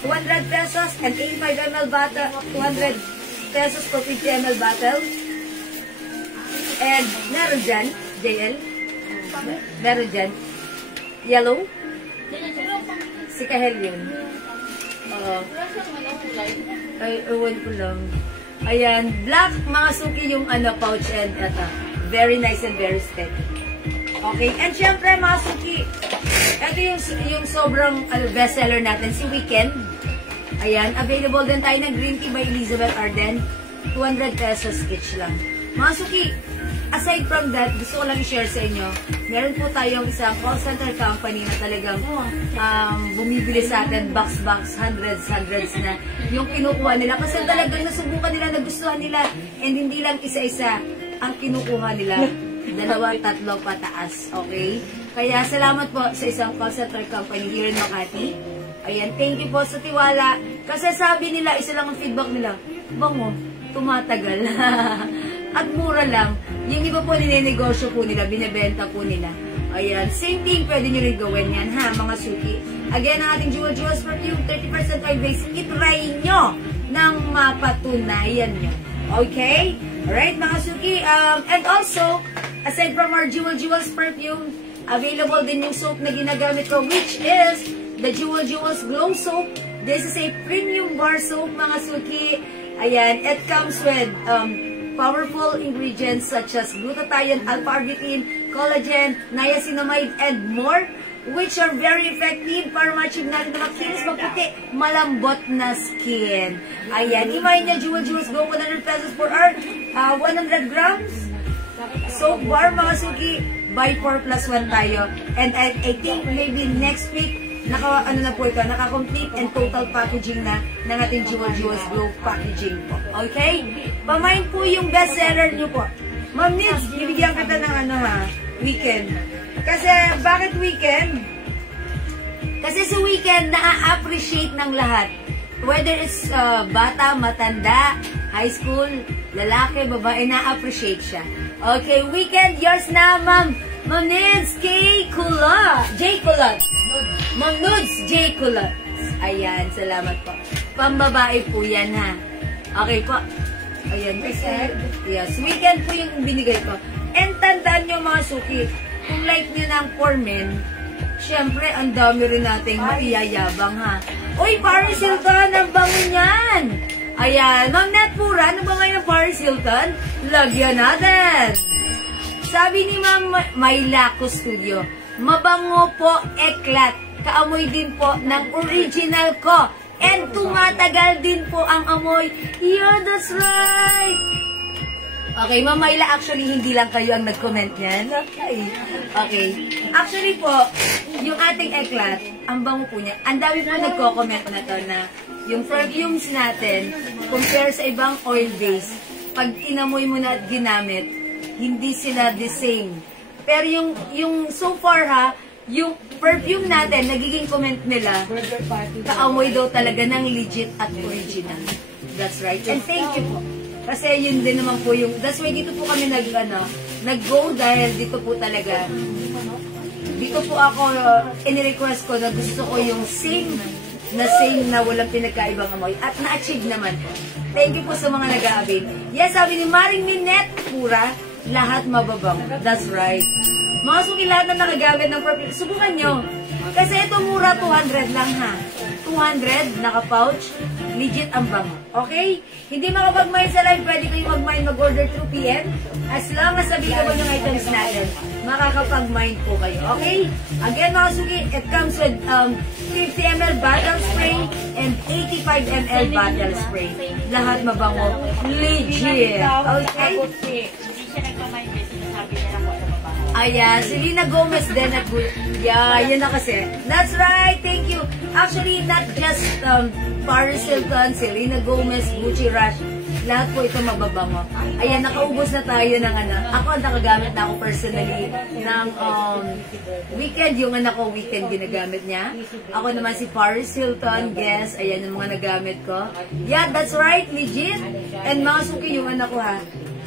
200 pesos and 85 ml bottle, 200 pesos for 50 ml bottle. And meron dyan, JL. Meron dyan. Yellow. Si Kahel yun. Ay, ewan ko lang. Ayan, black, mga suki yung pouch and ito. Very nice and very aesthetic. Okay, and syempre mga suki, ito yung sobrang bestseller natin, si Weekend. Ayan, available din tayo ng Green Tea by Elizabeth Arden. 200 pesos each lang. Mga suki, aside from that, gusto ko lang i-share sa inyo, meron po tayong isang call center company na talagang bumibili sa atin, box, hundreds na yung kinukuha nila. Kasi talagang nasubukan nila, nagustuhan nila, and hindi lang isa-isa ang kinukuha nila. 2, 3 pataas, okay? Kaya salamat po sa isang call center company here in Makati. Ayan, thank you po sa tiwala. Kasi sabi nila, isa lang ang feedback nila, bango, tumatagal. At mura lang. Yung iba po ninenegosyo po nila, binibenta po nila. Ayan, same thing, pwede nyo rin gawin yan, ha, mga suki. Again, ang ating Jewels perfume, 30% oil base, itry nyo nang mapatunayan nyo. Okay? Alright, mga suki. And also, aside from our Jewels perfume, available din yung soap na ginagamit ko, which is the Jewels Glow Soap. This is a premium bar soap, mga suki. Ayan, it comes with powerful ingredients such as glutathione, alpha-arbutin, collagen, niacinamide, and more, which are very effective para ma-achieve natin na makinis, maputi, malambot na skin. Ayan, imayin niya, Jewel Jewels Go, 100 pesos per hour, 100 grams. Soap bar, mga suki, buy 4 plus 1 tayo. And I think maybe next week, naka-complete and total packaging na ng ating Jewel Jewels Glow packaging po. Okay? Pamain po yung best seller nyo po. Ma'am Nils, bibigyan kita ng weekend. Kasi, bakit weekend? Kasi sa weekend, na-appreciate ng lahat. Whether it's bata, matanda, high school, lalaki, babae, na-appreciate siya. Okay, weekend, yours na, Ma'am Nils K. J. Kulot. Ma'am Nudes J. Kulot. Ayan, salamat po. Pambabae po yan, ha. Okay po. Ayan, kasi, yes, weekend po yung binigay ko. And tandaan nyo, mga suki, kung like nyo ng for men, syempre, ang dami rin nating maiyayabang, ha. Uy, Paris Hilton, ang bango niyan! Ayan, Ma'am Nat Pura, ano ba ngayon ng Paris Hilton? Lagyan natin! Sabi ni Ma'am Maylako Studio, mabango po, eklat. Kaamoy din po ng original ko. And tumatagal din po ang amoy. Yeah, that's right! Okay, Ma'am Mayla, actually, hindi lang kayo ang nag-comment niyan. Okay. Actually po, yung ating eklat, ang bango po niya. Ang dami po nagko-comment na to na yung perfumes natin, compare sa ibang oil base, pag inamoy mo na at ginamit, hindi sila the same. Pero yung so far ha, yung perfume natin, nagiging comment nila, kaamoy daw talaga ng legit at original. That's right. And thank you po. Kasi yun din naman po yung, that's why dito po kami nag-go dahil dito po talaga, dito po ako, in-request ko na gusto ko yung same na walang pinagkaibang amoy. At na-achieve naman. Thank you po sa mga nag-a-avail. Yes, sabi ni Maring Minette Pura, lahat mababang. That's right. Mga suki, lahat na nakagamit ng perfume. Subukan nyo. Kasi ito mura, 200 lang ha. 200, naka-pouch. Legit ang bango. Okay? Hindi makapag-mine sa live, pwede kayo mag-mine, mag-order 2 PM. As long as available yung items natin, makakapag-mine po kayo. Okay? Again, mga suki, it comes with 50 ml bottle spray and 85 ml bottle spray. Lahat mabango. Legit. Okay? Hindi siya nagmamahal kasi sinasabi niya na po sa baba. Ayan, Selena Gomez din at yeah, yun na kasi. That's right, thank you. Actually, not just Paris Hilton, Selena Gomez, Gucci Rush, lahat po ito mababango. Ayan, nakaubos na tayo ng ako nakagamit na ako personally ng weekend, yung anak ko weekend ginagamit niya. Ako naman si Paris Hilton, guess, ayan yung mga nagamit ko. Yeah, that's right, legit. And mga suki yung anak ko ha.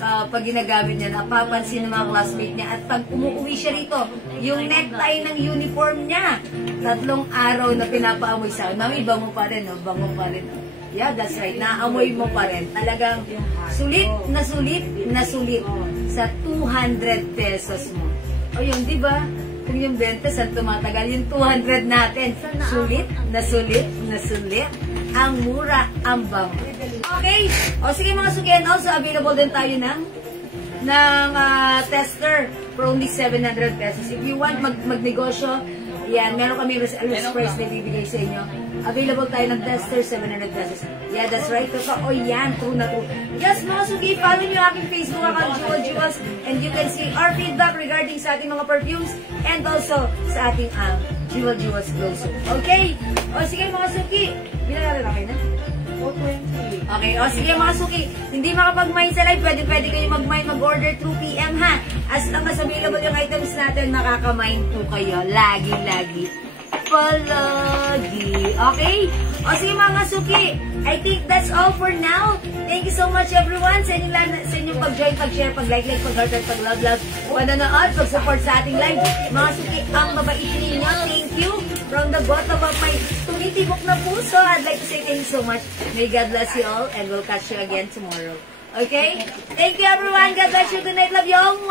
Pag ginagamit niya, napapansin ng mga classmate niya. At pag umuwi siya rito, yung necktie ng uniform niya, 3 araw na pinapaamoy sa akin. Mami, bango pa rin, no? Bango pa rin. No? Yeah, that's right. Naamoy mo pa rin. Talagang sulit na sulit na sulit sa 200 pesos mo. O yun, di ba? Kung yung 20, saan tumatagal? Yung 200 natin. Sulit na sulit na sulit. Ang mura, ang bango. Okay? O sige mga suki, and also available din tayo ng tester for only 700 pesos. If you want magnegosyo, yan, meron kami express na bibigay sa inyo. Available tayo ng tester, 700 pesos. Yeah, that's right. O yan, true na true. Yes, mga suki, follow nyo aking Facebook account, Jewel Jewels, and you can see our feedback regarding sa ating mga perfumes and also sa ating Jewel Jewels Glow Soap. Okay? O sige mga suki, binalaran okay na? 420. Okay, o sige mga suki, hindi makapag-mine sa live, pwede kayo mag-mine, mag-order 2 PM ha. As long as available yung items natin, makaka-mine po kayo. Lagi. Palagi. Okay? O sige mga suki, I think that's all for now. Thank you so much everyone sa inyong pag-join, pag-share, pag-like, pag-heart, pag-love, panonood, pag-support sa ating live. Mga suki, ang mabait ninyo. Thank you. From the bottom of my tumitibok na puso, I'd like to say thank you so much. May God bless you all and we'll catch you again tomorrow. Okay? Thank you everyone. God bless you. Good night. Love you all.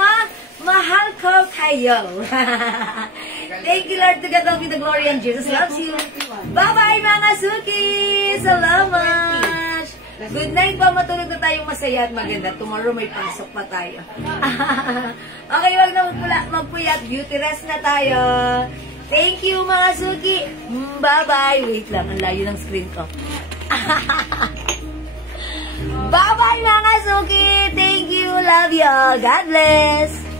Mahal ko kayo. Thank you Lord. To God be the glory and Jesus loves you. Bye-bye mga suki. Salamat. Good night pa, matulog na tayong masaya at maganda. Tomorrow may pasok pa tayo. Okay, wag na magpuyat. Beauty rest na tayo. Thank you mga Suki. Bye-bye. Wait lang, ang layo ng screen ko. Bye-bye mga Suki. Thank you. Love you. God bless.